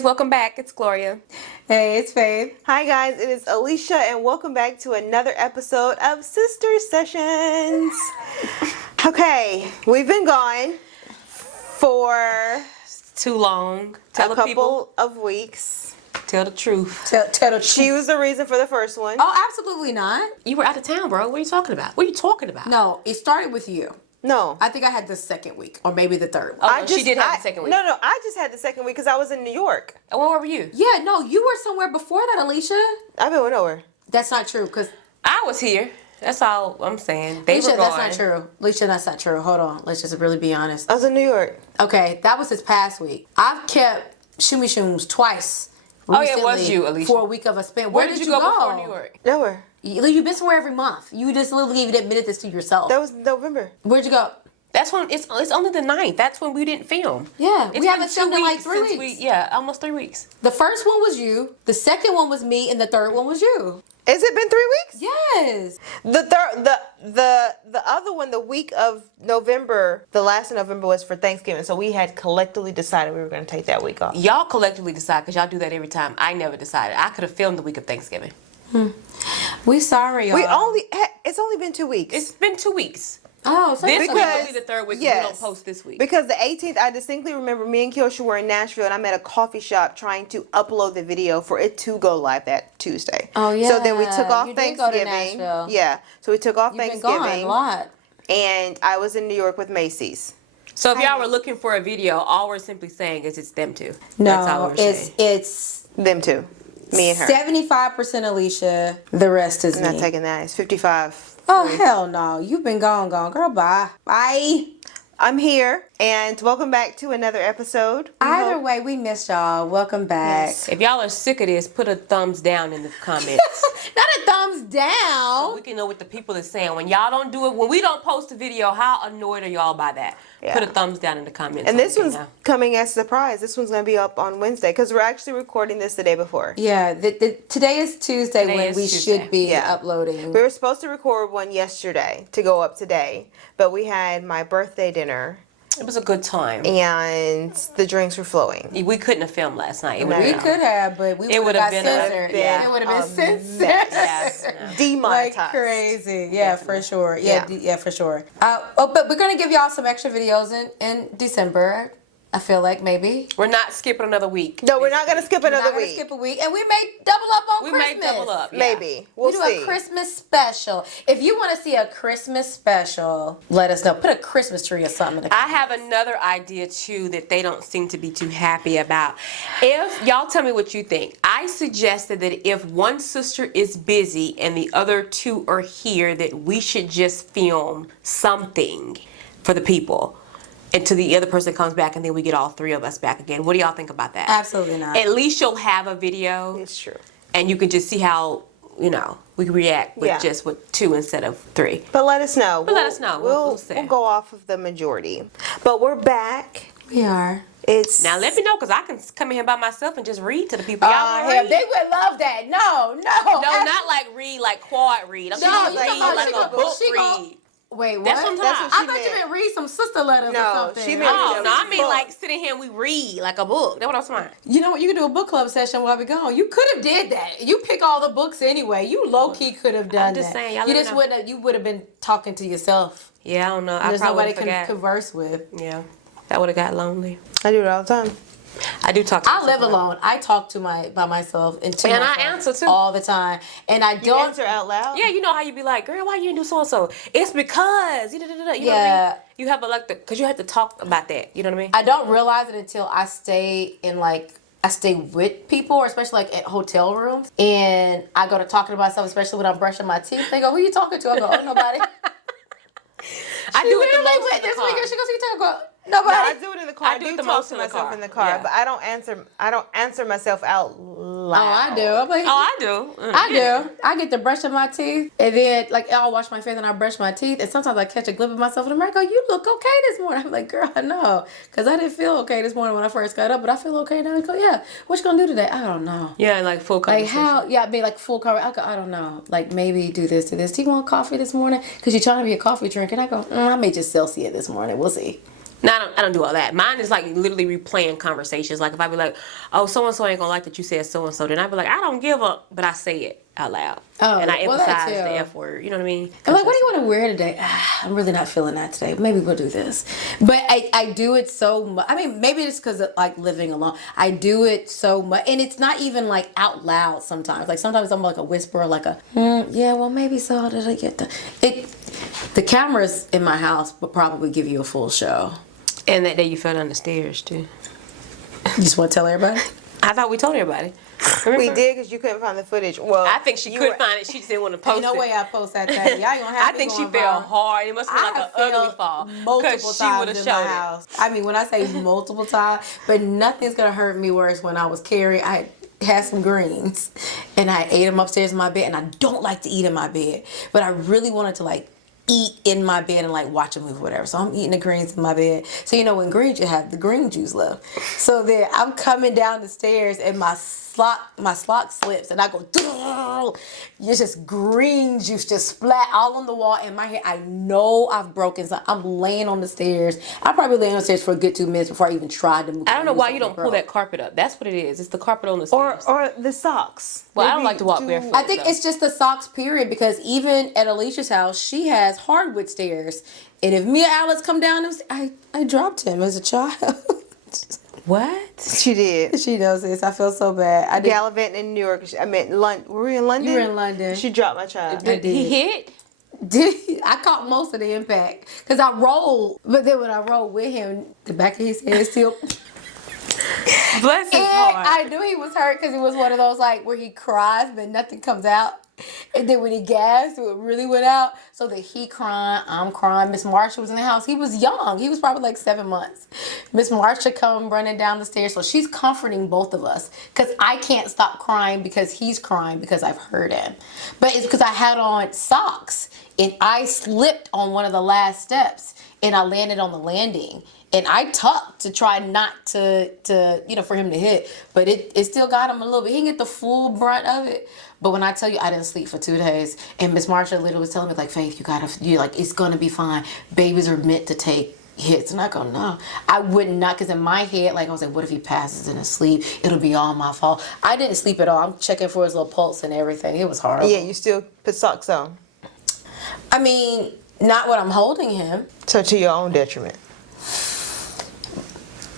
guys, welcome back. It's Gloria. Hey, it's Faith. Hi guys, it is Alicia and welcome back to another episode of Sister Sessions. Okay, we've been gone for Too long. Tell a the people. couple of weeks. Tell the truth. Tell the truth. She was the reason for the first one. Oh, absolutely not. You were out of town, bro. What are you talking about? What are you talking about? No, it started with you. No. I think I had the second week, or maybe the third. Oh, no, she did have the second week. No, I just had the second week because I was in New York. And where were you? Yeah, no, you were somewhere before that, Alicia. I've been nowhere. That's not true, because I was here. That's all I'm saying. They Alicia, were that's gone. not true. Alicia, that's not true. Hold on, let's just really be honest. I was in New York. Okay, that was this past week. I've kept Shimmy Shooms twice. Oh, yeah, it was recently you, Alicia. For a week of a spin. Where did you go before New York? Nowhere. You've been somewhere every month. You just literally even admitted this to yourself. That was November. Where'd you go? That's when it's only the 9th. That's when we didn't film. Yeah, It's we haven't been filmed 2 in like weeks 3 since weeks. almost 3 weeks. The first one was you, the second one was me, and the third one was you. Has it been 3 weeks? Yes. The other one, the week of November, the last of November was for Thanksgiving. So we had collectively decided we were going to take that week off. Y'all collectively decide because y'all do that every time. I never decided. I could have filmed the week of Thanksgiving. We sorry, y'all. It's only been 2 weeks. It's been 2 weeks. Oh, so This that's week okay. will be the third week. Yes. We don't post this week. Because the 18th, I distinctly remember me and Kyosha were in Nashville and I'm at a coffee shop trying to upload the video for it to go live that Tuesday. Oh, yeah. So then we took off You did go to Thanksgiving. Nashville. Yeah. So we took off You've been Thanksgiving. gone a lot. And I was in New York with Macy's. So if y'all were looking for a video, all we're simply saying is it's them two. That's all No, we're saying. Them two. Me and her. 75% Alicia, the rest is I'm not me. taking that. It's 55. Oh, hell no. You've been gone, girl. Bye. Bye. I'm here and welcome back to another episode. Either way, we miss y'all. Welcome back. Yes. If y'all are sick of this, put a thumbs down in the comments. Not a thumbs down. We can know what the people are saying. When y'all don't do it, when we don't post a video, how annoyed are y'all by that? Yeah. Put a thumbs down in the comments. And so this we can one's know. coming as a surprise. This one's going to be up on Wednesday because we're actually recording this the day before. Yeah, today is Tuesday Today when is we Tuesday. should be Yeah. uploading. We were supposed to record one yesterday to go up today, but we had my birthday dinner It was a good time. and the drinks were flowing. We couldn't have filmed last night. It No. would We have could have, but we It would have would've got been a- censored. yeah, It would have been censored. Yes. Demonetized. Like crazy. Yeah, for sure. Yeah. Yeah, for sure. But we're going to give y'all some extra videos in December. I feel like maybe. We're not skipping another week. No, we're not going to skip We're another not gonna week. skip a week. And we may double up on We Christmas. may double up. Yeah. Maybe. We'll We do see. a Christmas special. If you want to see a Christmas special, let us know. Put a Christmas tree or something in the I have another idea too that they don't seem to be too happy about. If y'all tell me what you think, I suggested that if one sister is busy and the other two are here, that we should just film something for the people until the other person comes back and then we get all three of us back again. What do y'all think about that? Absolutely not. At least you'll have a video It's true. and you can just see how, we react with just with 2 instead of 3. But let us know. let us know. We'll see. We'll go off of the majority. But we're back. We are. It's Now let me know, because I can come in here by myself and just read to the people. Y'all wanna Hell, read? they would love that. No. No, not like read, like quad read. I'm No, talking you read talking about like she a gonna- book she gonna- read. Wait, what? That's what I'm talking That's about. what I thought you meant read some sister letters No, or something. she meant- Oh, no, I mean book. like sitting here and we read like a book. That's what I'm saying. You know what? You can do a book club session while we gone. You could have did that. You pick all the books anyway. You low key could have done just that. saying, y'all You let me just know. wouldn't. You would have been talking to yourself. Yeah, I don't know. I There's probably nobody would have can forgot. converse with. Yeah, that would have got lonely. I do it all the time. I do talk to I myself live a lot. alone. I talk by myself and to And I myself answer, too. all the time. And I You don't. answer out loud? Yeah, you know how you be like, girl, why you didn't do so and so? It's because you know what I mean? Yeah. You have because you have to talk about that. You know what I mean? I don't realize it until I stay with people, or especially like at hotel rooms, and I go to talking to myself, especially when I'm brushing my teeth. They go, "Who you talking to?" I go, "Oh, nobody." I do it the literally most went in the this car. weekend. She goes, "Who you talking about?" No, Nobody. I do it in the car. I I do do it the talk most to in the myself car. in the car, Yeah. but I don't answer myself out loud. Oh, I do. I'm like, Oh, I do. I do. I get to brushing my teeth, and then like I'll wash my face and I brush my teeth, and sometimes I catch a glimpse of myself in the mirror. I go, "You look okay this morning." I'm like, "Girl, I know," because I didn't feel okay this morning when I first got up, but I feel okay now. I go, "Yeah, what you gonna do today?" I don't know. Yeah, like full Like conversation. how? Yeah, I mean like full cover. I go, I don't know. Like maybe do this, do this. Do you want coffee this morning? Because you're trying to be a coffee drinker. And I go, I may just Celsius this morning. We'll see. No, I don't do all that. Mine is like literally replaying conversations. Like if I be like, oh, so and so ain't gonna like that you said so and so, then I be like, I don't give a, but I say it out loud. Oh, and I well, that emphasize too. the F word. You know what I mean? I'm like, what do you want to wear today? I'm really not feeling that today. Maybe we'll do this. But I do it so much. I mean, maybe it's because of like living alone. I do it so much. And it's not even like out loud sometimes. Like sometimes I'm like a whisperer, like a, yeah, well, maybe so. Did I get the cameras in my house would probably give you a full show. And that day you fell down the stairs too. You just want to tell everybody? I thought we told everybody. Remember? We did because you couldn't find the footage. Well, I think she could find it. She just didn't want to post Ain't no it. way I post that thing. Y'all gonna have I me think she going fell viral. hard. It must have been like an ugly fell fall. multiple she times would've in showed my it. house. I mean, when I say multiple times, but nothing's gonna hurt me worse when I was carrying. I had some greens, and I ate them upstairs in my bed. And I don't like to eat in my bed, but I really wanted to like eat in my bed and like watch a movie or whatever. So I'm eating the greens in my bed. So you know when greens, you have the green juice left. So then I'm coming down the stairs and my slot slips and I go, it's just green juice just splat all on the wall in my hair. I know I've broken something. I'm laying on the stairs. I probably lay on the stairs for a good 2 minutes before I even tried to move. I don't know why you don't pull that carpet up. That's what it is. It's the carpet on the stairs. or the socks. Well, I don't Maybe like to walk barefoot. I think it's just the socks period because even at Alicia's house, she has hardwood stairs. And if me and Alex come down, I dropped him as a child. What? She did. She knows this. I feel so bad. I did. Gallivanting in New York. I meant London. Were we in London? You were in London. She dropped my child. I did. He hit? I caught most of the impact because I rolled, but then when I rolled with him, the back of his head still. Bless his And heart. I knew he was hurt because it was one of those like where he cries but nothing comes out, and then when he gasped, it really went out. So that he crying, I'm crying. Miss Marsha was in the house. He was young. He was probably like 7 months. Miss Marsha come running down the stairs, so she's comforting both of us because I can't stop crying because he's crying because I've hurt him. But it's because I had on socks and I slipped on one of the last steps and I landed on the landing. And I tucked to try not to for him to hit, but it still got him a little bit. He didn't get the full brunt of it. But when I tell you I didn't sleep for 2 days, and Miss Marsha literally was telling me like, Faith, it's gonna be fine. Babies are meant to take hits. And I go, no, I would not, because in my head, like I was like, what if he passes in his sleep? It'll be all my fault. I didn't sleep at all. I'm checking for his little pulse and everything. It was horrible. Yeah, you still put socks on. I mean, not when I'm holding him. So to your own detriment.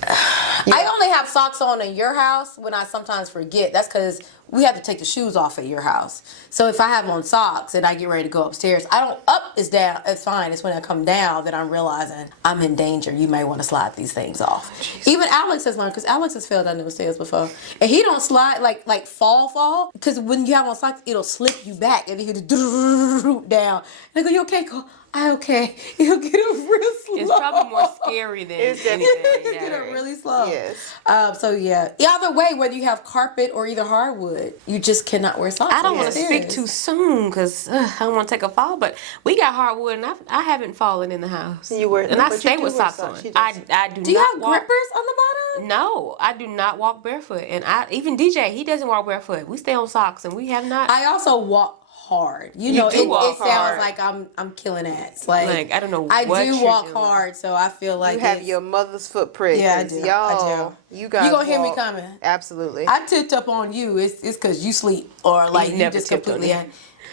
I only have socks on in your house when I sometimes forget. That's because we have to take the shoes off at your house. So if I have on socks and I get ready to go upstairs, up is down, it's fine. It's when I come down that I'm realizing I'm in danger. You may want to slide these things off. Even Alex has learned, because Alex has fell down those stairs before. And he don't slide like fall. Because when you have on socks, it'll slip you back and you just down. And I go, you okay? Go, I okay. You'll get it real slow. It's probably more scary than It's anything. definitely You get scary. it really slow. Yes. So yeah. Either way, whether you have carpet or either hardwood, you just cannot wear socks. I don't want to upstairs. speak too soon because I don't want to take a fall. But we got hardwood, and I haven't fallen in the house. You wear- and no, I but you stay do with wear socks socks. on. She does. I do, Do you not have walk. grippers on the bottom? No, I do not walk barefoot, and even DJ he doesn't walk barefoot. We stay on socks, and we have not. I also walk hard. You know, do it walk sounds hard. like I'm killing ass. Like I don't know. I what do you're walk doing. hard, so I feel like You have it's- your mother's footprint. Yeah, I 'cause do. Y'all, you guys. You gonna hear me walk- coming. Absolutely. I tipped up on you. It's because you sleep or like He you never just tipped on completely.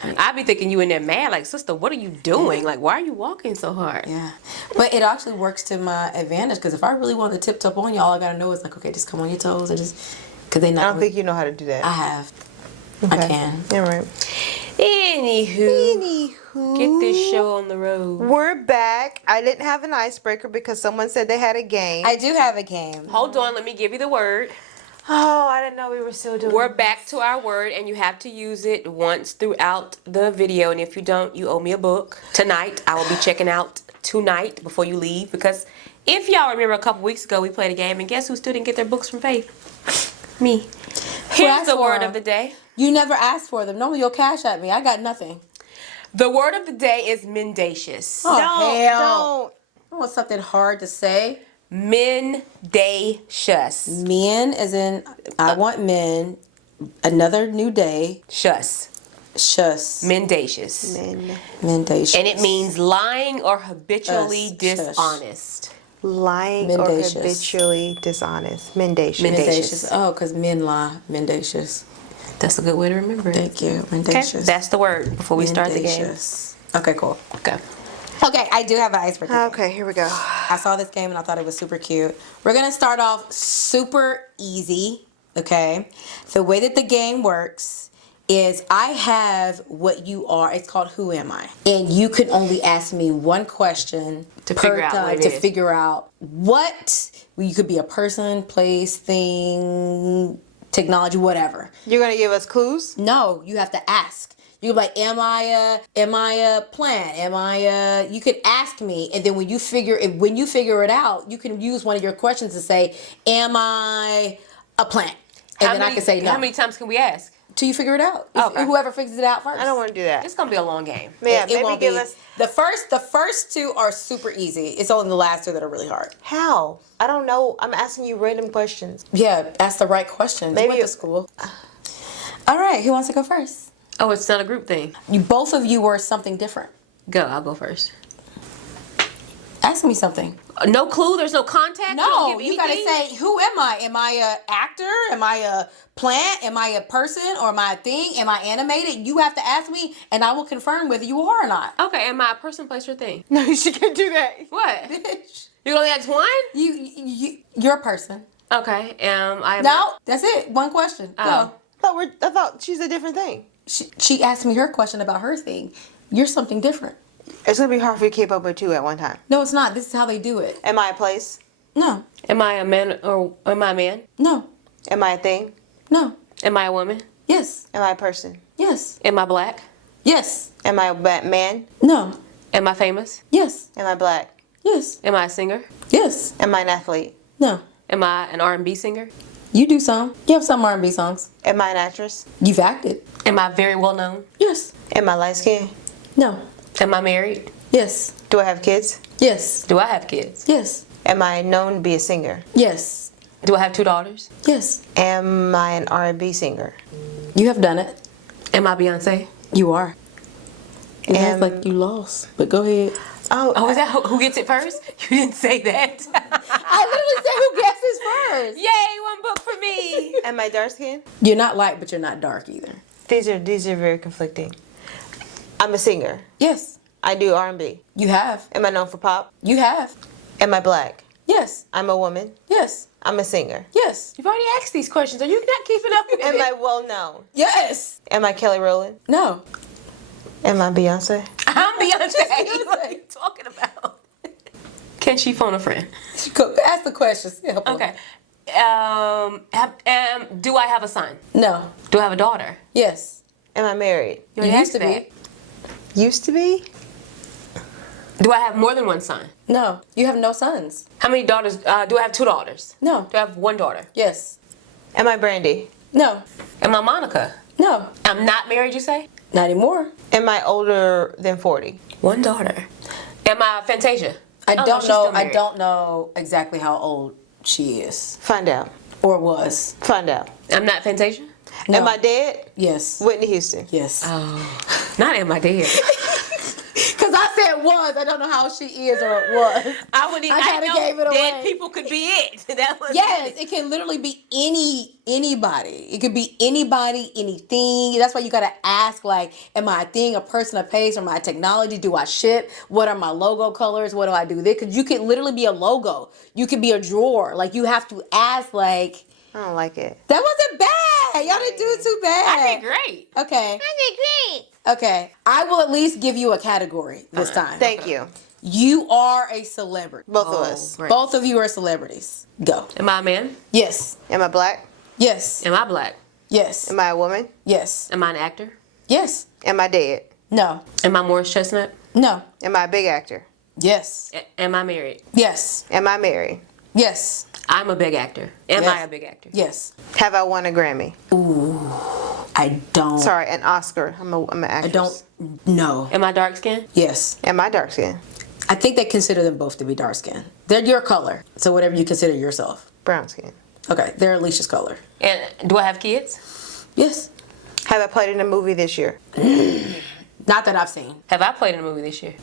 me. I be thinking you in there mad, like, sister, what are you doing? Like, why are you walking so hard? Yeah, but it actually works to my advantage because if I really want to tip top on you, all I gotta know is like, okay, just come on your toes and just because they not. I don't think you know how to do that. I have. I Okay. can. All right. Anywho, get this show on the road. We're back. I didn't have an icebreaker because someone said they had a game. I do have a game. Hold on, let me give you the word. Oh, I didn't know we were still doing. We're back to our word, and you have to use it once throughout the video. And if you don't, you owe me a book. Tonight, I will be checking out tonight before you leave. Because if y'all remember a couple weeks ago, we played a game, and guess who still didn't get their books from Faith? Me. Here's asked the for word them? of the day. You never asked for them. Normally you'll cash at me. I got nothing. The word of the day is mendacious. Oh, hell. Don't. I want something hard to say. Mendacious. Men, as in, I want men. Another new day. Shus. Shush. Mendacious. Men. Mendacious. And it means lying or habitually Shush, shush. dishonest. Lying or Mendacious. habitually dishonest. Mendacious. Mendacious. Oh, because men lie. Mendacious. That's a good way to remember it. Thank you. Okay, Mendacious. that's the word before we start the game. Mendacious. Okay, cool. Okay. Okay, I do have an icebreaker. Okay, here we go. I saw this game and I thought it was super cute. We're gonna start off super easy, okay? The way that the game works is I have what you are. It's called Who Am I? And you can only ask me one question To per figure out what time it to is. figure out what. You could be a person, place, thing, technology, whatever. You're gonna give us clues? No, you have to ask. You're like, am I a plant? You could ask me, and then when you figure it out, you can use one of your questions to say, am I a plant? And then I can say no. How many times can we ask? Till you figure it out. Okay. Whoever figures it out first. I don't want to do that. It's gonna be a long game. Yeah, It maybe won't give be. us. The first two are super easy. It's only the last two that are really hard. How? I don't know. I'm asking you random questions. Yeah, ask the right questions. Maybe You went to it- school. All right, who wants to go first? Oh, it's not a group thing. Both of you were something different. Go. I'll go first. Ask me something. No clue. There's no contact. No, don't give you gotta anything? say, who am I? Am I a actor? Am I a plant? Am I a person? Or am I a thing? Am I animated? You have to ask me, and I will confirm whether you are or not. Okay. Am I a person, place, or thing? No, she can't do that. What? Bitch, You only ask one? you're a person. Okay. I. No, that's it. One question. Oh. Go. I thought she's a different thing. She asked me her question about her thing. You're something different. It's gonna be hard for you to keep up with two at one time. No, it's not. This is how they do it. Am I a place? No, Am I a man or am I a man? no, Am I a thing? no. Am I a woman? Yes, Am I a person? yes, Am I black? yes. Am I a man? No, Am I famous? yes, Am I black? yes, Am I a singer? yes. Am I an athlete? No. Am I an R&B singer? You do some. You have some R&B songs. Am I an actress? You've acted. Am I very well known? Yes. Am I light skinned? No. Am I married? Yes. Do I have kids? Yes. Do I have kids? Yes. Am I known to be a singer? Yes. Do I have 2 daughters? Yes. Am I an R&B singer? You have done it. Am I Beyonce? You are. It Am- sounds like you lost, but go ahead. Oh, is that who gets it first? You didn't say that. I literally said who guesses first. Yay, 1 book for me. Am I dark skinned? You're not light, but you're not dark either. These are very conflicting. I'm a singer. Yes. I do R&B. You have. Am I known for pop? You have. Am I black? Yes. I'm a woman. Yes. I'm a singer. Yes. You've already asked these questions. Are you not keeping up with Am it? I well known? Yes. Am I Kelly Rowland? No. Am I Beyonce? I'm Beyonce. Beyonce. What are you talking about? Can she phone a friend? Go ask the questions. Help her. Okay. Do I have a son? No. Do I have a daughter? Yes. Am I married? You You already used asked to be. that. Used to be? Do I have more than one son? No. You have no sons. How many daughters? Do I have 2 daughters? No. Do I have 1 daughter? Yes. Am I Brandy? No. Am I Monica? No. I'm not married, you say? Not anymore. Am I older than 40? 1 daughter. Am I Fantasia? I Oh, no, don't she's know. still I married. don't know exactly how old she is Find out. or was. Find out. I'm not Fantasia? No. Am I dead? Yes. Whitney Houston. Yes. Not am I dead? Because I said was. I don't know how she is or it was. I wouldn't. I kinda know gave it dead away. people could be it. That was Yes, it can literally be anybody. It could be anybody, anything. That's why you gotta ask, like, am I a thing, a person, a place, or am I a technology? Do I ship? What are my logo colors? What do I do? Because you could literally be a logo. You could be a drawer. Like, you have to ask, like, I don't like it. that wasn't bad. Y'all didn't do it too bad. I did great. Okay. I did great. Okay. I will at least give you a category this time. Thank you. You are a celebrity. Both of us. Great. Both of you are celebrities. Go. Am I a man? Yes. Am I black? Yes. Am I black? Yes. Am I a woman? Yes. Am I an actor? Yes. Am I dead? No. Am I Morris Chestnut? No. Am I a big actor? Yes. Am I married? Yes. Am I married? Yes. I'm a big actor. Am Yes. I a big actor? Yes. Have I won a Grammy? I don't. Sorry, an Oscar. I'm an I actress. don't know. Am I dark skinned? Yes. Am I dark skinned? I think they consider them both to be dark skinned. They're your color. So whatever you consider yourself. Brown skin. Okay. They're Alicia's color. And do I have kids? Yes. Have I played in a movie this year? Not that I've seen. Have I played in a movie this year?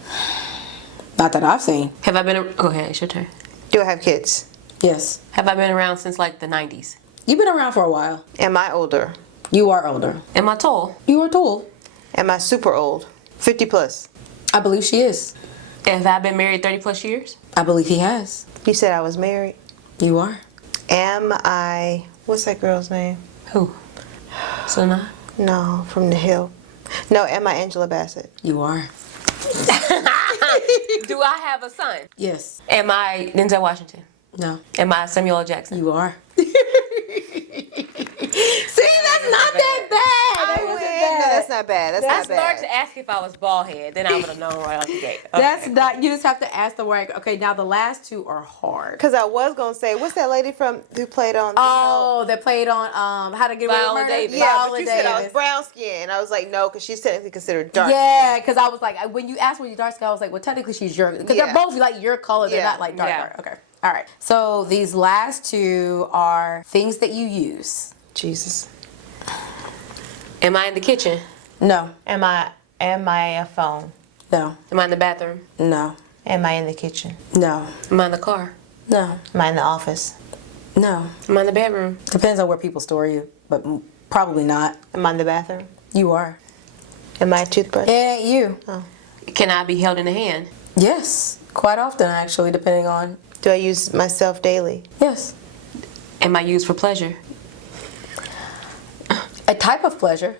Not that I've seen. Have I been? Go ahead. It's your turn. Do I have kids? Yes. Have I been around since like the 90s? You've been around for a while. Am I older? You are older. Am I tall? You are tall. Am I super old? 50 plus. I believe she is. Have I been married 30 plus years? I believe he has. You said I was married. You are. Am I, what's that girl's name? Who? Sana? No, from The Hill. No, am I Angela Bassett? You are. Do I have a son? Yes. Am I Denzel Washington? No. Am I Samuel L. Jackson? You are. See, that's not that bad. That I wasn't win. bad. No, that's not bad. That's I not started bad. to ask if I was bald head, then I would have known right off the gate. Okay. That's not. You just have to ask the right. Okay, now the last two are hard. Because I was going to say, what's that lady from who played on? Oh, they played on How to Get Away with Viola Murder. Davis. Yeah, Viola but you said I was Davis. brown skin. And I was like, no, because she's technically considered dark. Yeah, because I was like, when you asked when you dark skin, I was like, well, technically she's your, because Yeah. they're both like your color. They're Yeah. not like dark. Yeah. Dark. Okay. All right. So these last two are things that you use. Jesus. Am I in the kitchen? No. Am I a phone? No. Am I in the bathroom? No. Am I in the kitchen? No. Am I in the car? No. Am I in the office? No. Am I in the bedroom? Depends on where people store you, but probably not. Am I in the bathroom? You are. Am I a toothbrush? And you. Can I be held in the hand? Yes. Quite often, actually, depending on. Do I use myself daily? Yes. Am I used for pleasure? A type of pleasure.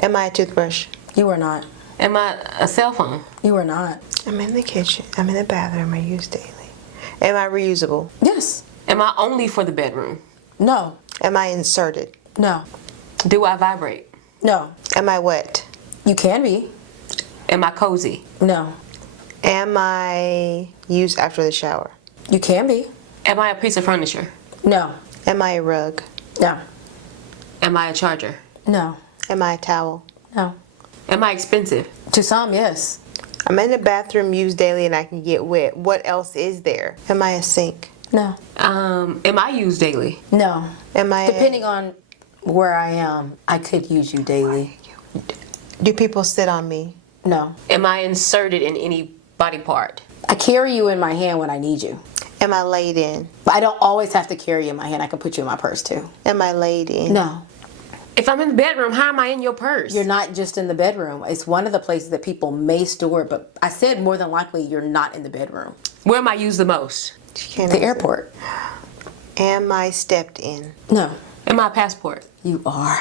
Am I a toothbrush? You are not. Am I a cell phone? You are not. I'm in the kitchen. I'm in the bathroom. I use daily. Am I reusable? Yes. Am I only for the bedroom? No. Am I inserted? No. Do I vibrate? No. Am I wet? You can be. Am I cozy? No. Am I used after the shower? You can be. Am I a piece of furniture? No. Am I a rug? No. Am I a charger? No. Am I a towel? No. Am I expensive? To some, yes. I'm in the bathroom used daily and I can get wet. What else is there? Am I a sink? No. Am I used daily? No. Am I Depending on where I am, I could use you daily. Do people sit on me? No. Am I inserted in any body part? I carry you in my hand when I need you. Am I laid in? But I don't always have to carry you in my hand. I can put you in my purse too. Am I laid in? No. If I'm in the bedroom, how am I in your purse? You're not just in the bedroom. It's one of the places that people may store it, but I said more than likely you're not in the bedroom. Where am I used the most? She can't The answer. airport. Am I stepped in? No. Am I a passport? You are.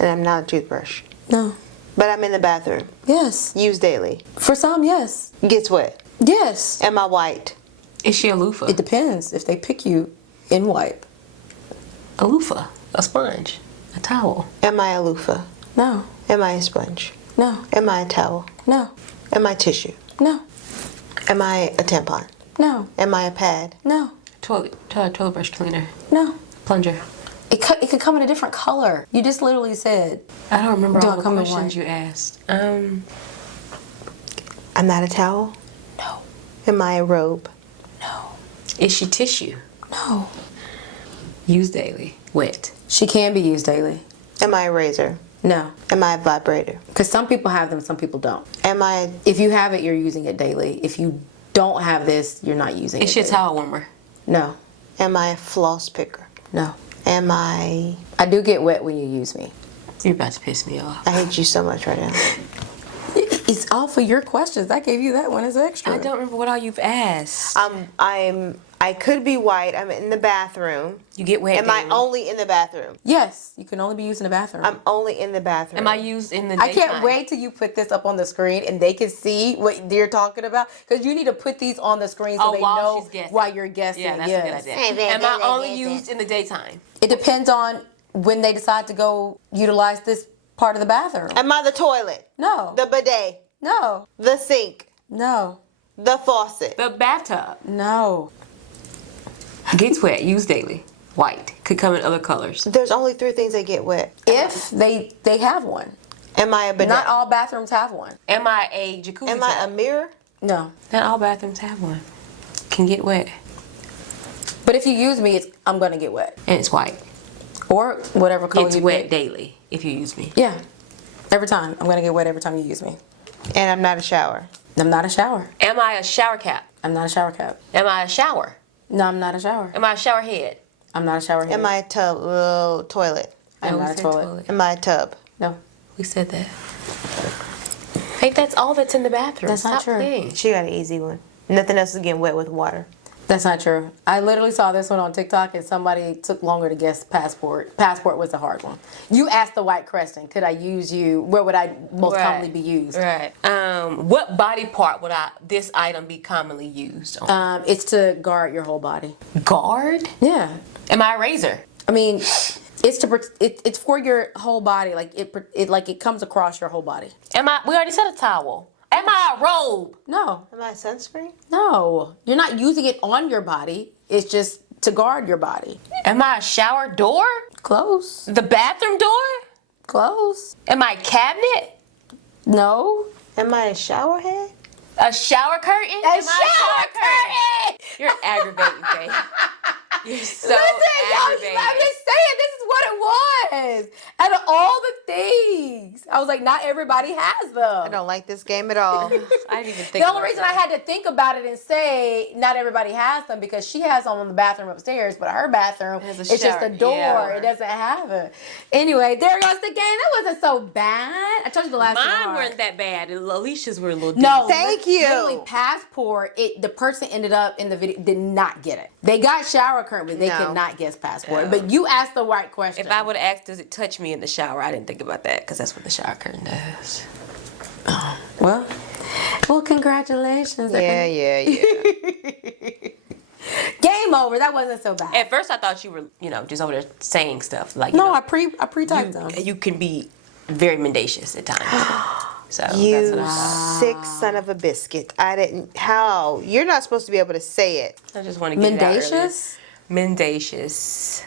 And I'm not a toothbrush. No. But I'm in the bathroom. Yes. Used daily. For some, yes. Gets wet. Yes. Am I white? Is she a loofah? It depends if they pick you in white. A loofah. A sponge. A towel. Am I a loofah? No. Am I a sponge? No. Am I a towel? No. Am I tissue? No. Am I a tampon? No. Am I a pad? No. Toilet brush cleaner. No. Plunger. It could come in a different color. You just literally said. I don't remember Do all I the come in questions white? you asked. I'm not a towel? No. Am I a robe? No. Is she tissue? No. Used daily. Wet. She can be used daily. Am I a razor? No. Am I a vibrator? Because some people have them, some people don't. Am I If you have it, you're using it daily. If you don't have this, you're not using Is it she a daily. towel warmer? No. am I a floss picker? No. Am I I do get wet when you use me. You're about to piss me off. I hate you so much right now. It's all for your questions. I gave you that one as extra. I don't remember what all you've asked. I could be white. I'm in the bathroom. You get wet Am I daily. only in the bathroom? Yes, you can only be used in the bathroom. I'm only in the bathroom. Am I used in the I daytime? can't wait till you put this up on the screen and they can see what you're talking about. Because you need to put these on the screen so Oh, they while know she's guessing. while you're guessing. Yeah, that's yes. a good idea. Am I only used in the daytime? It depends on when they decide to go utilize this part of the bathroom. Am I the toilet? No. The bidet? No. The sink? No. The faucet? The bathtub. No. Gets wet. Used daily. White. Could come in other colors. There's only 3 things that get wet. If they have one. Am I a bidet? Not all bathrooms have one. Am I a jacuzzi Am I a tub? mirror? No. Not all bathrooms have one. Can get wet. But if you use me, I'm going to get wet. And it's white. Or whatever color It's you wet pick. daily if you use me. Yeah. Every time. I'm going to get wet every time you use me. And I'm not a shower. I'm not a shower. Am I a shower cap? I'm not a shower cap. Am I a shower? No, I'm not a shower. Am I a shower head? I'm not a shower head. Am I a toilet? I'm No, we not a said toilet. Am I a tub? No, We said that. Hey, that's all that's in the bathroom. That's not Stop true. playing. She got an easy one. Nothing else is getting wet with water. that's not true. I literally saw this one on TikTok and somebody took longer to guess passport. Passport was the hard one. You asked the white question, could I use you? Where would I most commonly be used? Right. What body part would this item be commonly used on? It's to guard your whole body. Guard? Yeah. Am I a razor? I mean, it's for your whole body. Like it comes across your whole body. Am I? We already said a towel. Am I a robe? No, Am I a sunscreen? no, you're not using it on your body. It's just to guard your body. Am I a shower door? Close, The bathroom door? close. Am I a cabinet? No. Am I a shower head? A shower curtain? A Am I shower curtain. You're aggravating, Faye. You're so Listen, y'all, aggravating. I'm just saying this is what it was. Out of all the things, I was like, not everybody has them. I don't like this game at all. I didn't even think The only about reason that. I had to think about it and say not everybody has them because she has them in the bathroom upstairs, but her bathroom Has a it's just shower, a door. yeah. It doesn't have it. Anyway, there goes the game. That wasn't so bad. I told you the last Mine one. weren't that bad. Alicia's were a little No, Thank you. Literally, passport. The person ended up in the video did not get it. They got shower curtain, but they No. could not guess passport. But you asked the right question. If I would have asked, does it touch me in the shower? I didn't think about that because that's what the shower curtain does. well, congratulations. Yeah. Game over. That wasn't so bad. At first, I thought you were, just over there saying stuff like, No, I pre-typed them. you can be very mendacious at times. So You that's what I sick son of a biscuit. I didn't. How? You're not supposed to be able to say it. I just want to get it out earlier. Mendacious? Mendacious.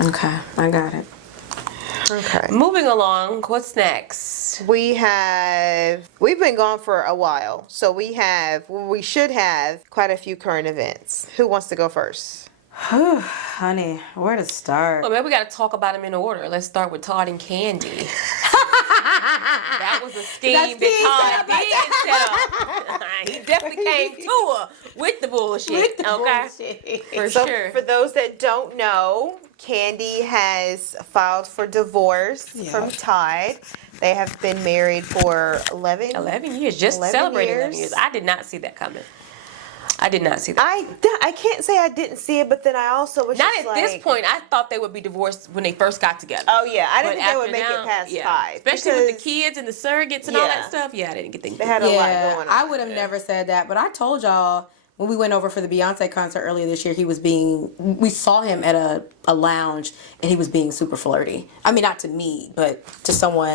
Okay, I got it. Okay. Moving along, what's next? We've been gone for a while, so we should have quite a few current events. Who wants to go first? Honey, where to start? Well, maybe we got to talk about them in order. Let's start with Todd and Candy. That was a scheme that Todd did set up. He definitely came to her with the bullshit. For So sure. for those that don't know, Candy has filed for divorce from Todd. They have been married for 11 years. Just 11 celebrating 11 years. years. I did not see that coming. I did not see that. I can't say I didn't see it, but then I also was Not just at like, this point. I thought they would be divorced when they first got together. Oh yeah, I didn't But think they would after make now, it past yeah. 5. Especially with the because kids and the surrogates and all Yeah. that stuff. Yeah, I didn't get things. They had a lot Yeah, going on. I would have never said that, but I told y'all when we went over for the Beyonce concert earlier this year, we saw him at a lounge and he was being super flirty. I mean, not to me, but to someone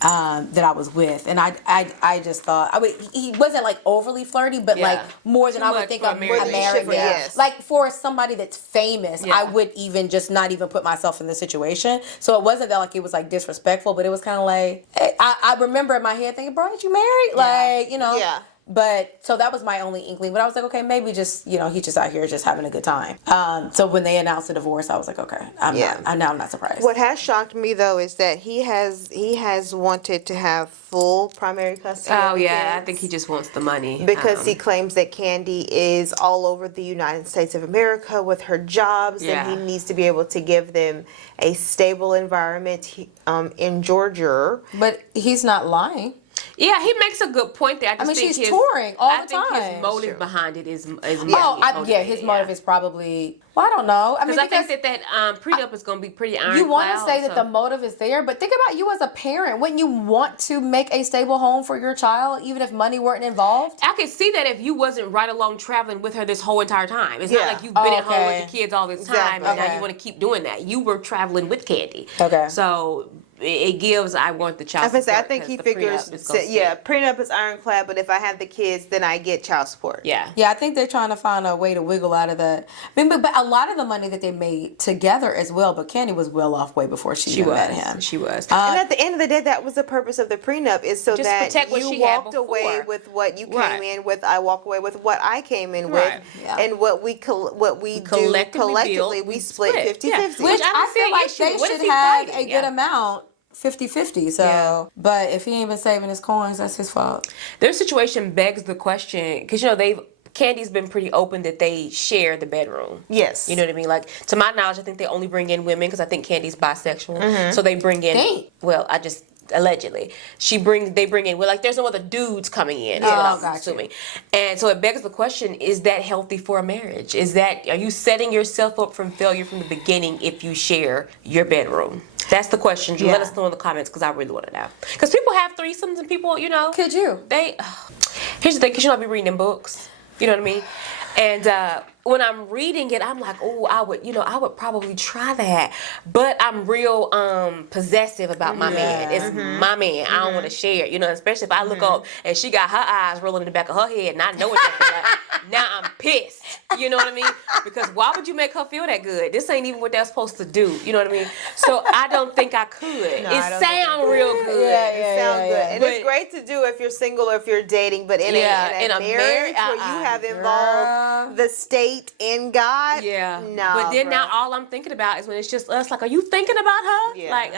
that I was with, and I just thought he wasn't like overly flirty, but Yeah. like more than Too I would much think for a of married a married man. man. Yes. Like for somebody that's famous, Yeah. I would even just not even put myself in this situation. So it wasn't that like it was like disrespectful, but it was kind of like I remember in my head thinking, "Bro, ain't you married?" Like Yeah. But so that was my only inkling. But I was like, okay, maybe just he's just out here just having a good time. So when they announced the divorce, I was like, okay, I'm not surprised. What has shocked me though is that he has wanted to have full primary custody. Oh of the yeah, I kids think he just wants the money because he claims that Candy is all over the United States of America with her jobs, Yeah. and he needs to be able to give them a stable environment in Georgia. But he's not lying. Yeah, he makes a good point there. I mean, think she's touring all the I think time. his motive Sure. behind it is His motivated, motive is probably. Well, I don't know. I mean, Because I think that prenup is going to be pretty ironclad. you want to say that so- the motive is there, but think about you as a parent. Wouldn't you want to make a stable home for your child, even if money weren't involved? I could see that if you wasn't right along traveling with her this whole entire time. It's Yeah. not like you've been at home Okay. with the kids all this time Exactly. and now Okay. you want to keep doing that. You were traveling with Candy. Okay. So it gives I want the child I support. think he 'cause the figures, prenup is gonna prenup is ironclad, but if I have the kids, then I get child support. Yeah. Yeah, I think they're trying to find a way to wiggle out of that. I mean, but a lot of the money that they made together as well. But Candy was well off way before she even met him. She was. And at the end of the day, that was the purpose of the prenup, is so Just that protect what you she had walked away before. with what you came Right. in with. I walk away with what I came in Right. with, Yeah. and what we do collectively, build, we split 50-50. Yeah. Which Which I I don't see feel an like issue. they What is should he have fighting? a good Yeah. amount 50-50. So, Yeah. but if he ain't been saving his coins, that's his fault. Their situation begs the question, because Candy's been pretty open that they share the bedroom. Yes. You know what I mean? Like, to my knowledge, I think they only bring in women, because I think Candy's bisexual. So they bring in. Dang. Well, allegedly they bring in, well, like, there's no other dudes coming in, is what I'm gotcha. assuming. And so it begs the question, is that healthy for a marriage? Are you setting yourself up from failure from the beginning if you share your bedroom? That's the question. Yeah. Let us know in the comments, because I really want to know. Because people have threesomes and people, Could you? Here's the thing, because I be reading in books. You know what I mean? And when I'm reading it, I'm like, oh, I would probably try that. But I'm real possessive about my man. It's my man. I don't want to share it, especially if I look up and she got her eyes rolling in the back of her head and I know what that feels like. Now I'm pissed. You know what I mean? Because why would you make her feel that good? This ain't even what they're supposed to do. You know what I mean? So I don't think I could. It sounds real good. It sounds good. And But- it's great to do if you're single or if you're dating, but in a marriage where you have involved the state and God, Yeah. no. But then bruh. now all I'm thinking about is when it's just us. Like, are you thinking about her? Yeah. Like,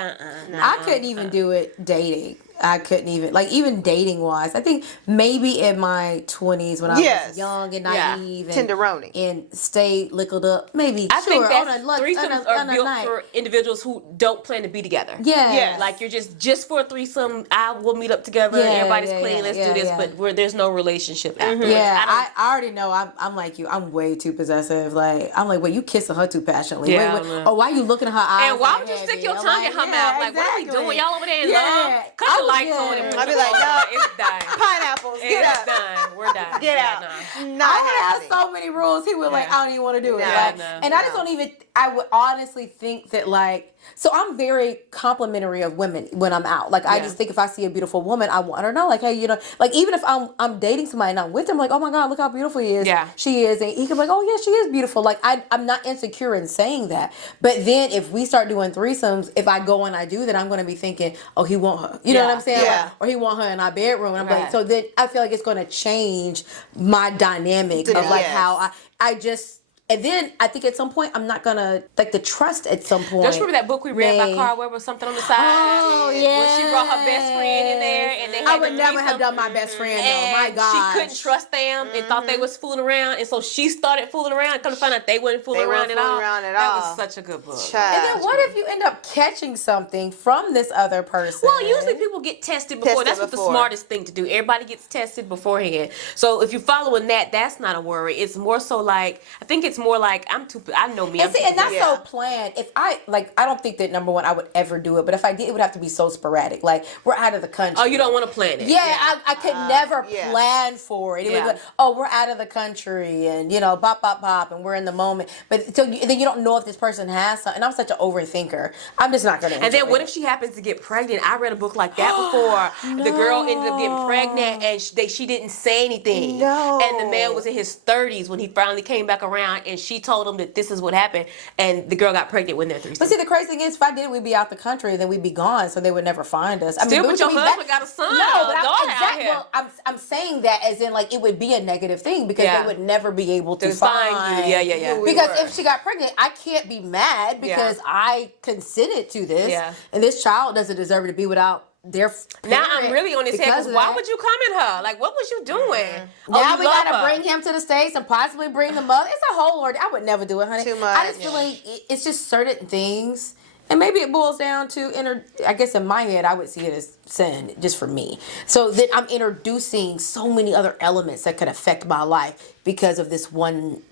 I couldn't even do it dating. I couldn't even dating wise. I think maybe in my 20s when I was young and Yeah. Mm-hmm. naive Tenderoni. and stayed liquored up. Maybe I think that on threesomes are built for individuals who don't plan to be together. Yeah. Yes. Like, you're just for a threesome, I will meet up together, Yeah, everybody's yeah, clean, yeah, let's yeah, do this, yeah. but where there's no relationship afterwards. Yeah, I already know. I'm like you. I'm way too possessive. Like, I'm like, wait, you kissing her too passionately. Yeah, Wait, I know. or why you looking at her eyes? And why like would you that, stick bitch? your I'm tongue in her mouth? Like, what are we exactly. doing? Y'all over there in Yeah. love? Cut the lights on and put I'd be the like, phone no. on. It's done. Pineapples, get It's up. done. We're done. Get Yeah, out. nah. Not I would have happening. so many rules. He would like, Yeah. I don't even want to do it. No, Like, no, and I just don't even. I would honestly think that like. So I'm very complimentary of women when I'm out. Like I Yeah. just think if I see a beautiful woman, I want her to know. Like, hey, like even if I'm dating somebody and I'm with them, like, oh my God, look how beautiful he is. Yeah. She is, and he can be like, oh yeah, she is beautiful. Like I'm not insecure in saying that. But then if we start doing threesomes, if I go and I do that, I'm going to be thinking, oh, he want her. You know Yeah. what I'm saying? Yeah. Like, or he want her in our bedroom. And I'm like, Right. so then I feel like it's going to change my dynamic of like Yes. how I just. And then I think at some point I'm not gonna like the trust at some point. Just remember that book we read by may- Carl Weber, something on the side? Oh, When she brought her best friend in there and they had I would the never threesome. have done my best friend though. And My God. she couldn't trust them and thought they was fooling around, and so she started fooling around. And come to find out they wasn't fooling They around weren't at all. fooling around at That all. was such a good book. Child. And then what if you end up catching something from this other person? Well, usually people get tested before. Tested That's what the before. smartest thing to do. Everybody gets tested beforehand. So if you're following that, that's not a worry. It's more so like, I think it's more like, I know me. And see, and that's Yeah. so planned. If I don't think that number one, I would ever do it. But if I did, it would have to be so sporadic. Like we're out of the country. Oh, you don't want to plan it. Yeah, I could never yeah. plan for it. It Yeah. was like, oh, we're out of the country, and bop, bop, bop, and we're in the moment. But then you don't know if this person has something. And I'm such an overthinker. I'm just not gonna. And then what if she happens to get pregnant? I read a book like that before. The girl ended up getting pregnant and she didn't say anything. No. And the man was in his 30s when he finally came back around, and she told him that this is what happened, and the girl got pregnant when they're But threesome. see, the crazy thing is, if I did, we'd be out the country, then we'd be gone, so they would never find us. Still, but but your I mean, husband got a son No, or but a daughter out here. Well, I'm saying that as in like it would be a negative thing because Yeah. they would never be able to To find you. Yeah. We Because were. if she got pregnant, I can't be mad because I consented to this, Yeah. and this child doesn't deserve to be without their. Now parent I'm really on his head because because of why that. would you come at her? Like, what was you doing? Oh, Now you we love gotta her. bring him to the States and possibly bring the mother. It's a whole order. I would never do it, honey. Too much. I just feel like it's just certain things. And maybe it boils down to, I guess in my head, I would see it as sin, just for me. So that I'm introducing so many other elements that could affect my life because of this one,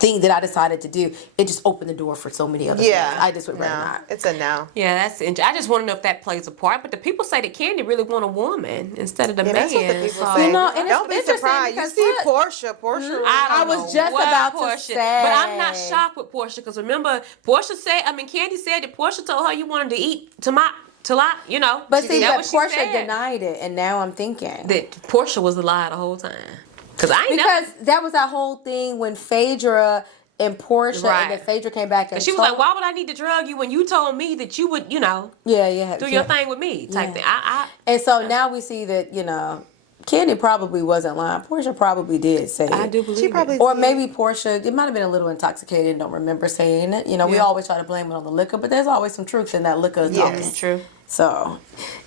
thing that I decided to do. It just opened the door for so many other Yeah. things. I just would rather No. not. It's a no. Yeah, that's interesting. I just want to know if that plays a part. But the people say that Candy really want a woman instead of the Yeah, man. that's what the people so- say. and it's Don't be interesting surprised. You because see look- Portia. I I don't was know just what about to Portia, say. but I'm not shocked with Portia because remember, Candy said that Portia told her you wanted to eat tilapia, But She see, did. That but what she Portia said. denied it, and now I'm thinking. That Portia was the lie the whole time. Because I ain't Because that was that whole thing when Phaedra and Portia, Right. and then Phaedra came back and she was told- like, why would I need to drug you when you told me that you would, yeah, do your thing with me type Yeah. thing. And so now we see that Candy probably wasn't lying. Portia probably did say I it. do believe She probably it. Or did. maybe Portia, it might have been a little intoxicated and don't remember saying it. We Yeah. always try to blame it on the liquor, but there's always some truth in that liquor. Yes. True. So,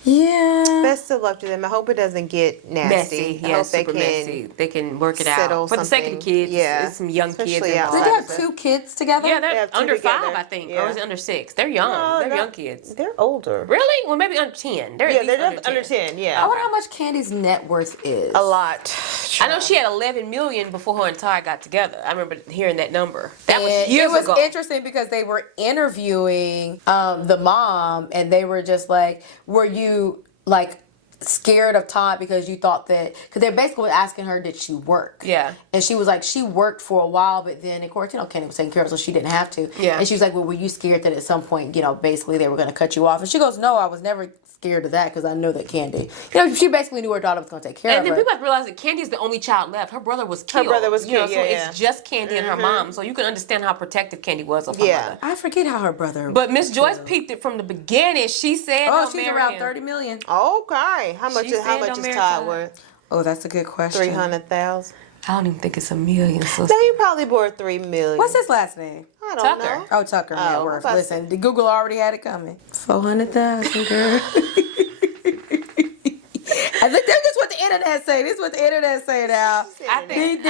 yeah. Best of luck to them. I hope it doesn't get nasty. Messy, I yeah, hope they super can messy. They can work it settle out for the sake of the something. kids. Yeah. It's some young kids Especially involved. Did outside. they have 2 kids together? Yeah, They they're have two under together. 5, I think, Yeah. or is it under 6? They're young. No, they're no, young kids. They're older. Really? Well, maybe under 10. They're Yeah, at they're least under 10. I Yeah, wonder how much Candy's net worth is. a lot. I know she had 11 million before her and Ty got together. I remember hearing that number. That was And years it was ago. interesting because they were interviewing the mom, and they were just like, "Were you like scared of Todd because you thought that?" Because they're basically asking her, "Did she work?" Yeah. And she was like, "She worked for a while, but then of course, Kenny was taking care of her, so she didn't have to." Yeah. And she was like, "Well, were you scared that at some point, basically they were going to cut you off?" And she goes, "No, I was never scared of that because I know that Candy, she basically knew her daughter was going to take care And of then her." people have to realize that Candy's the only child left. Her brother was killed. brother was You know, killed, so yeah, it's just Candy and her mom. So you can understand how protective Candy was of her Yeah. mother. I forget how her brother. But Miss Joyce peeped it from the beginning. She said, oh, don't she's marry around him. 30 million. Okay. How much She is said don't Todd marry Todd. worth? Oh, that's a good question. 300,000. I don't even think it's a million. So No, he probably bought 3 million. What's his last name? I don't Tucker. know. Oh, Tucker net Oh, worth. if I Listen, the Google already had it coming. 400,000, girl. I think that's just what the internet say. This is what the internet say now. I think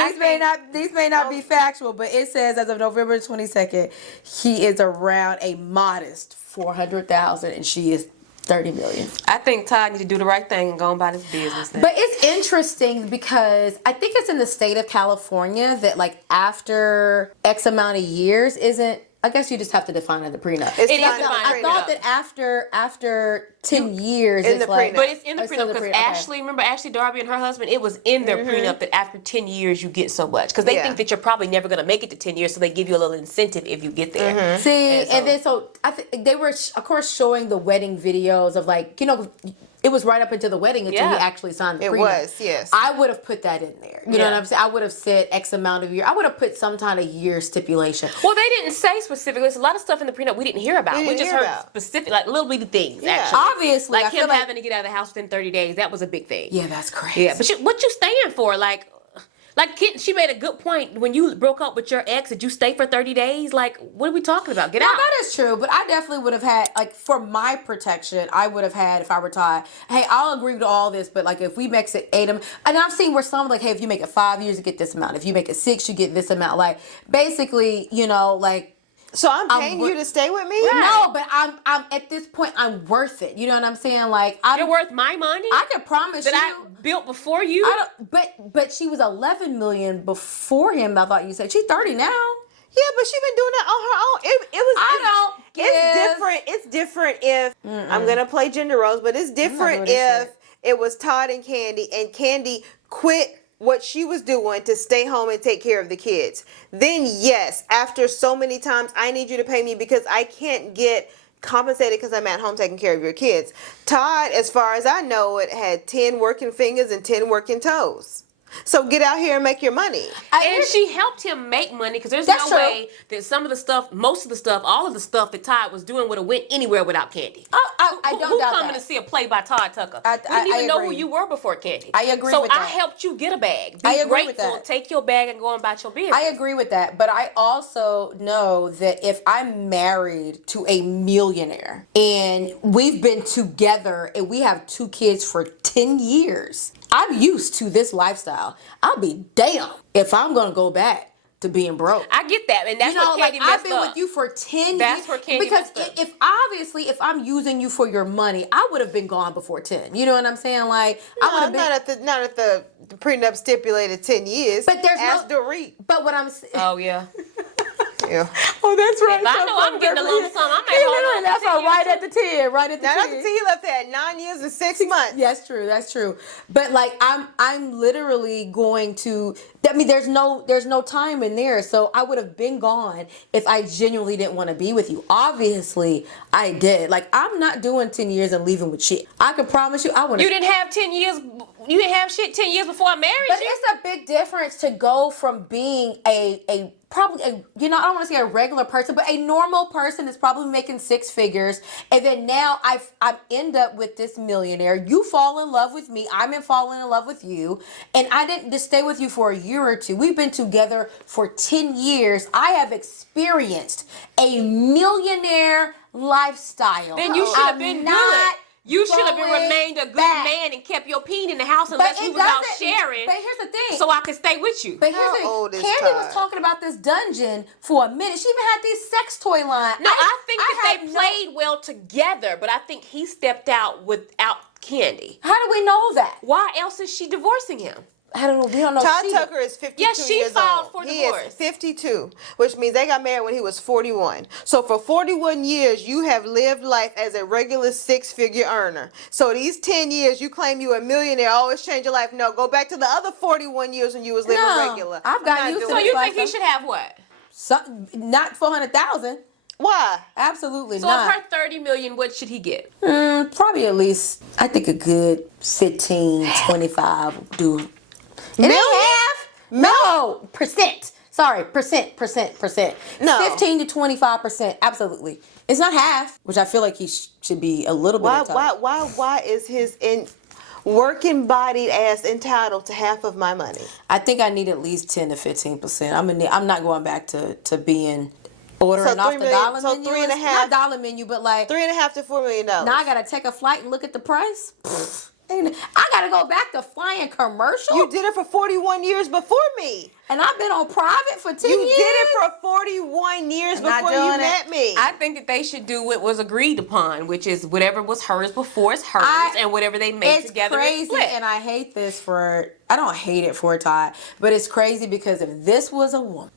These may not be factual, but it says as of November 22nd, he is around a modest 400,000, and she is 30 million. I think Todd need to do the right thing and go about his business now. But it's interesting because I think it's in the state of California that like after X amount of years isn't. I guess you just have to define it in the prenup. It's It is not defined. I prenup. thought that after 10 years, in it's the like, prenup. But it's in the It's in prenup the because prenup, okay. Ashley, remember Ashley Darby and her husband? It was in their prenup that after 10 years you get so much. Because they Yeah. think that you're probably never going to make it to 10 years, so they give you a little incentive if you get there. See, And and then so I think they were, of course, showing the wedding videos of like, it was right up into the wedding until Yeah. he actually signed the It prenup. was, yes. I would have put that in there. You know Yeah. what I'm saying? I would have said X amount of year. I would have put some kind of year stipulation. Well, they didn't say specifically. There's a lot of stuff in the prenup we didn't hear about. We We didn't just hear heard about. specific, like little bitty things, Yeah. actually. Obviously, I Like feel him like- having to get out of the house within 30 days. That was a big thing. Yeah, that's crazy. Yeah, but what you staying for? Like she made a good point when you broke up with your ex. Did you stay for 30 days? Like, what are we talking about? Get No, out. that is true, but I definitely would have had, like, for my protection, I would have had, if I were Todd, hey, I'll agree to all this, but, like, if we make it 8, and I've seen where some, like, hey, if you make it 5 years, you get this amount. If you make it 6, you get this amount. Like, basically, like, So I'm paying you to stay with me? no, but I'm at this point, I'm worth it. You know what I'm saying? Like, You're worth my money I can promise that you. I built before you. I don't, but she was 11 million before him. I thought you said she's 30 now. Yeah, but she been doing that on her own. It's different if I'm gonna play gender roles, but it's different doing this if it was Todd and Candy quit what she was doing to stay home and take care of the kids. Then yes, after so many times, I need you to pay me because I can't get compensated because I'm at home taking care of your kids. Todd, as far as I know it, had 10 working fingers and 10 working toes. So get out here and make your money. And she helped him make money because there's That's no true. way that some of the stuff, most of the stuff, all of the stuff that Todd was doing would have went anywhere without Candy. I don't Who doubt coming that. to see a play by Todd Tucker? I We didn't even know who agree. you were before Candy. I agree so with I that. helped you get a bag. Be I agree with grateful. that. Take your bag and go on about your business. I agree with that, but I also know that if I'm married to a millionaire and we've been together and we have 2 kids for 10 years, I'm used to this lifestyle. I'll be damned if I'm going to go back to being broke. I get that, and that's what Candy I've messed been up. with you for 10 That's years. where Candy because messed up. if obviously if I'm using you for your money, I would have been gone before 10. You know what I'm saying? Like I would have been. Not at the prenup stipulated 10 years. But there's Ask no. Dorit. But what I'm saying. Oh yeah. Yeah. Oh, that's right. If I know I'm getting a lump sum, I might hold on That's for 10 all right years, at the 10, right at the Now 10. that's the he left at 9 years and 6 months. That's true. That's true. But like I'm literally going to. I mean, there's no time in there. So I would have been gone if I genuinely didn't want to be with you. Obviously, I did. Like I'm not doing 10 years and leaving with shit. I can promise you, I want to. You didn't have 10 years. You didn't have shit 10 years before I married But you. it's a big difference to go from being a probably a, I don't want to say a regular person, but a normal person that's probably making 6 figures, and then now I end up with this millionaire. You fall in love with me. I'm falling in love with you, and I didn't just stay with you for a year or two. We've been together for 10 years. I have experienced a millionaire lifestyle. Then you should have been not good. remained a good back. man and kept your peen in the house unless we was out sharing. But here's the thing. So I could stay with you. But here's How the thing. old is Candy was Todd? talking about this dungeon for a minute. She even had these sex toy line. No, I think that have they no- played well together, but I think he stepped out without Candy. How do we know that? Why else is she divorcing him? I don't know. We don't know. Todd she, Tucker is 52 Yeah, she years filed old. for He divorce. is 52, which means they got married when he was 41. So for 41 years, you have lived life as a regular six-figure earner. So these 10 years, you claim you a millionaire, always change your life. No, go back to the other 41 years when you was living No, regular. I've I'm got not used to doing So you it. think he should have what? not 400,000. Why? Absolutely So not. of her 30 million, what should he get? Probably at least, I think a good 15, 25 will do. It Million? ain't half. No, percent. Sorry, percent. No. 15 to 25%. Absolutely. It's not half, which I feel like he should be a little bit entitled. Why is his working bodied ass entitled to half of my money? I think I need at least 10 to 15%. I'm not going back to being ordering So off 3 the million- dollar so menu. 3.5 Not dollar menu, but like $3.5 to $4 million. now I gotta take a flight and look at the price. I gotta go back to flying commercial. You did it for 41 years before me. And I've been on private for 10 You years. did it for 41 years I'm not before you doing it. met me. I think that they should do what was agreed upon, which is whatever was hers before is hers, and whatever they made It's together is crazy, split. and I hate this for. I don't hate it for Todd, but it's crazy because if this was a woman,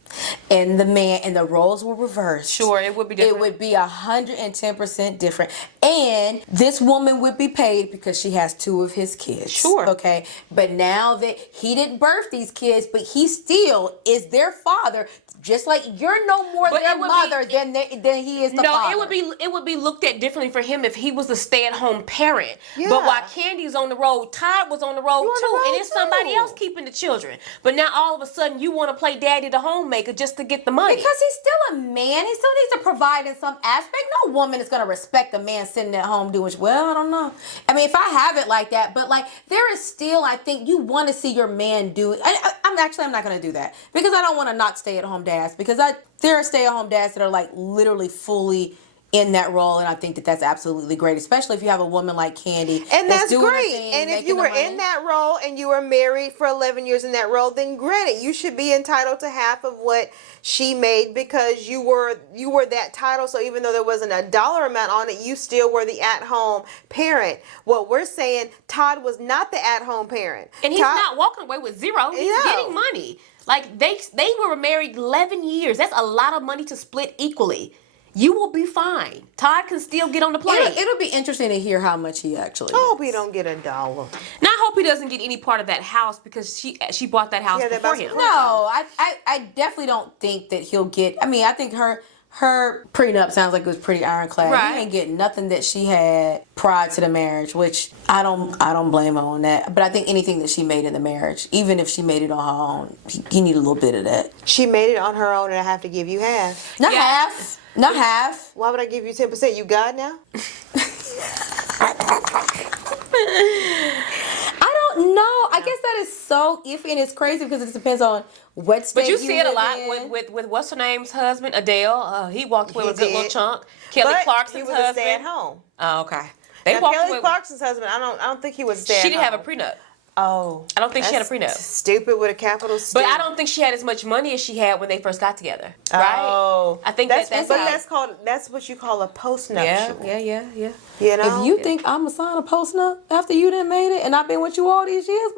and the man, and the roles were reversed, Sure, it would be different. It would be 110% different, and this woman would be paid because she has 2 of his kids. Sure. Okay, but now that he didn't birth these kids, but he still is their father. Just like you're no more But their it would mother be- than he is the No, father. it would be looked at differently for him if he was a stay-at-home parent. Yeah. But while Candy's on the road, Todd was on the road You on the too, and road it's somebody too. else keeping the children. But now all of a sudden you want to play daddy the homemaker just to get the money. Because he's still a man. He still needs to provide in some aspect. No woman is going to respect a man sitting at home doing, well, I don't know. I mean, if I have it like that, but like there is still, I think you want to see your man do it. I'm not going to do that because I don't want to knock stay-at-home dads because there are stay-at-home dads that are like literally fully in that role, and I think that that's absolutely great, especially if you have a woman like Candy. And that's doing her great. thing, And if making you the were money. in that role and you were married for 11 years in that role, then granted, you should be entitled to half of what she made because you were that title. So even though there wasn't a dollar amount on it, you still were the at-home parent. What we're saying, Todd was not the at-home parent. And he's Todd- not walking away with zero. He's No. getting money. Like they were married 11 years. That's a lot of money to split equally. You will be fine. Todd can still get on the plane. It'll be interesting to hear how much he actually I hope gets. he don't get $1. Now I hope he doesn't get any part of that house because she bought that house Yeah, that before house him. before- No, I definitely don't think that he'll get. I mean, I think her prenup sounds like it was pretty ironclad. Right. He ain't getting nothing that she had prior to the marriage, which I don't blame her on that. But I think anything that she made in the marriage, even if she made it on her own, you need a little bit of that. She made it on her own and I have to give you half. Not Yeah. half. Not half. Why would I give you 10%? You God now? I don't know. I guess that is so iffy, and it's crazy because it depends on what state But you see it a live lot in. with what's her name's husband, Adele. He walked away He with a good little did. chunk. Kelly But Clarkson's he was husband. a stay-at-home. Oh, okay. They Now, walked Kelly away. Clarkson's husband, I don't think he was a She stay-at-home. didn't have a prenup. Oh. I don't think she had a That's prenup. Stupid with a capital C. But I don't think she had as much money as she had when they first got together. Right? Oh. I think that's that's but how. that's what you call a post Yeah, nuptial. yeah. You know? If you think I'm gonna sign a post nup after you done made it and I've been with you all these years,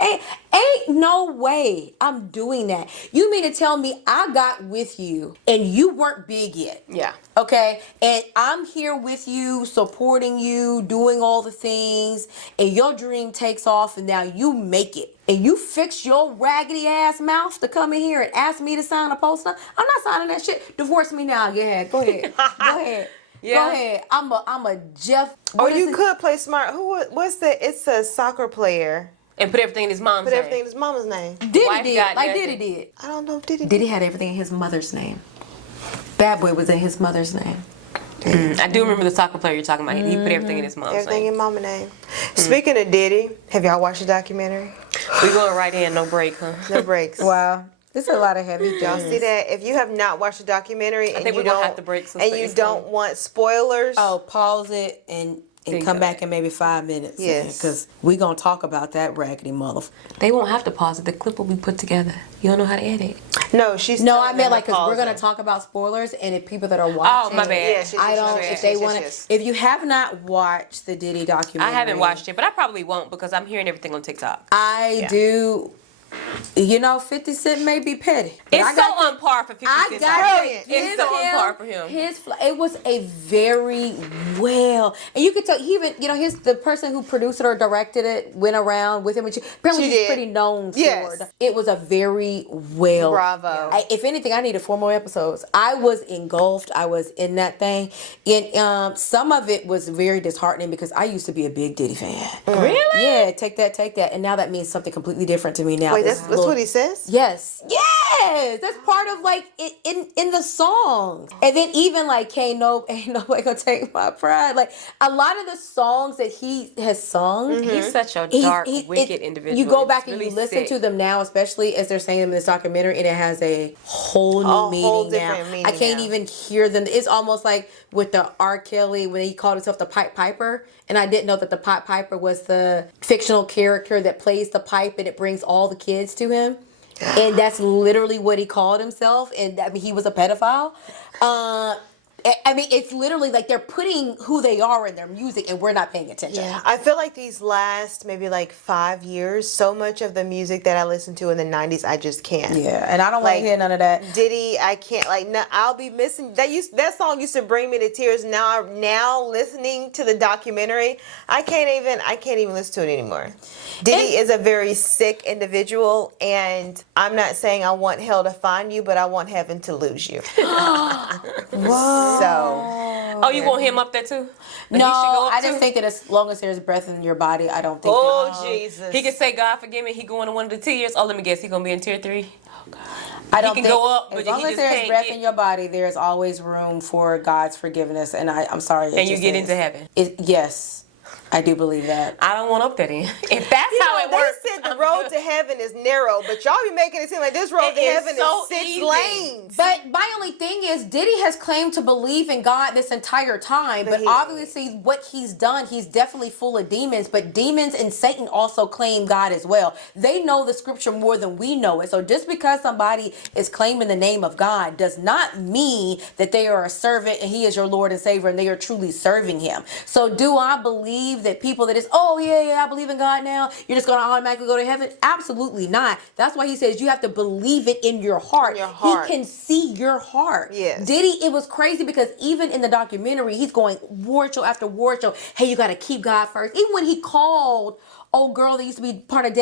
ain't no way I'm doing that. You mean to tell me I got with you and you weren't big yet? Yeah. Okay, and I'm here with you, supporting you, doing all the things, and your dream takes off, and now you make it, and you fix your raggedy ass mouth to come in here and ask me to sign a post nup. I'm not signing that shit. Divorce me now. Go ahead. Go ahead. Yeah. Go ahead. I'm a Jeff. Or what is you it? could play smart. It's a soccer player. And put everything in his mom's Put name. everything in his mama's name. Diddy Wife did. got Like nothing. Diddy did. I don't know. Did he? Diddy had everything in his mother's name. Bad Boy was in his mother's name. I do remember the soccer player you're talking about. He put everything in his mom's Everything name. in mama name. Speaking of Diddy, have y'all watched the documentary? We going right in, no break, huh? No breaks. Wow. It's a lot of heavy Y'all things. see that? If you have not watched the documentary and think you we're gonna don't have to break some and you things don't want spoilers, Oh, pause it and and Think come of back it. in maybe 5 minutes. Yes. Because we going to talk about that raggedy mother. They won't have to pause it. The clip will be put together. You don't know how to edit. No, she's No, telling I them meant to like, because we're pause going it. to talk about spoilers, and if people that are watching. Oh, my bad. Yes, I don't, yes, if they yes, want to, yes. if you have not watched the Diddy I documentary. haven't watched it, but I probably won't because I'm hearing everything on TikTok. I Yeah. do, 50 Cent may be petty. but It's I got so on par for 50 I Cent. got Brilliant. to give It's so on him par for him. it was a very well, and you could tell he even the person who produced it or directed it went around with him, which apparently She he's did. pretty known Yes. for. It was a very well. Bravo. If anything, I needed 4 more episodes. I was engulfed. I was in that thing, and some of it was very disheartening because I used to be a big Diddy fan. Really? Yeah, take that, and now that means something completely different to me now. Wait, This that's little- what he says? Yes, that's part of like in the songs, and then even like ain't nobody gonna take my pride. Like a lot of the songs that he has sung, He's such a he's- dark, he- wicked it- individual. You go It's back and really you listen sick. to them now, especially as they're saying them in this documentary, and it has a whole new whole meaning now. different meaning I can't now. even hear them. It's almost like with the R. Kelly when he called himself the Pipe Piper, and I didn't know that the Pipe Piper was the fictional character that plays the pipe and it brings all the kids to him. And that's literally what he called himself. And I mean, he was a pedophile. I mean, it's literally like they're putting who they are in their music, and we're not paying attention. Yeah, I feel like these last maybe like 5 years, so much of the music that I listened to in the 90s, I just can't. Yeah, and I don't want Like, to hear none of that. Diddy, I can't like. No, I'll be missing that song used to bring me to tears. Now listening to the documentary, I can't even listen to it anymore. Diddy is a very sick individual, and I'm not saying I want hell to find you, but I want heaven to lose you. Whoa. So Oh, you want him up there too? That No, he should go up I just too? think that as long as there's breath in your body, I don't think. oh that, Jesus, He can say, God forgive me, he going to one of the tiers. Oh, let me guess, he going to be in tier 3? I don't can think, go up, but as he long as just there's can't breath get- in your body, there's always room for God's forgiveness. And I'm sorry. it And you just get is. into heaven. Yes, I do believe that. I don't want up there then. If that's how it they works. said the road to heaven is narrow, but y'all be making it seem like this road It to is heaven so is 6 easy. lanes. But my only thing is, Diddy has claimed to believe in God this entire time, but he- obviously what he's done, he's definitely full of demons, but demons and Satan also claim God as well. They know the scripture more than we know it. So just because somebody is claiming the name of God does not mean that they are a servant and he is your Lord and Savior and they are truly serving him. So do I believe that people that is, oh yeah, I believe in God now, you're just going to automatically go to heaven? Absolutely not. That's why he says you have to believe it in your heart. In your heart. He can see your heart. Yes. Diddy, it was crazy because even in the documentary, he's going ward show after ward show. Hey, you got to keep God first. Even when he called old girl that used to be part of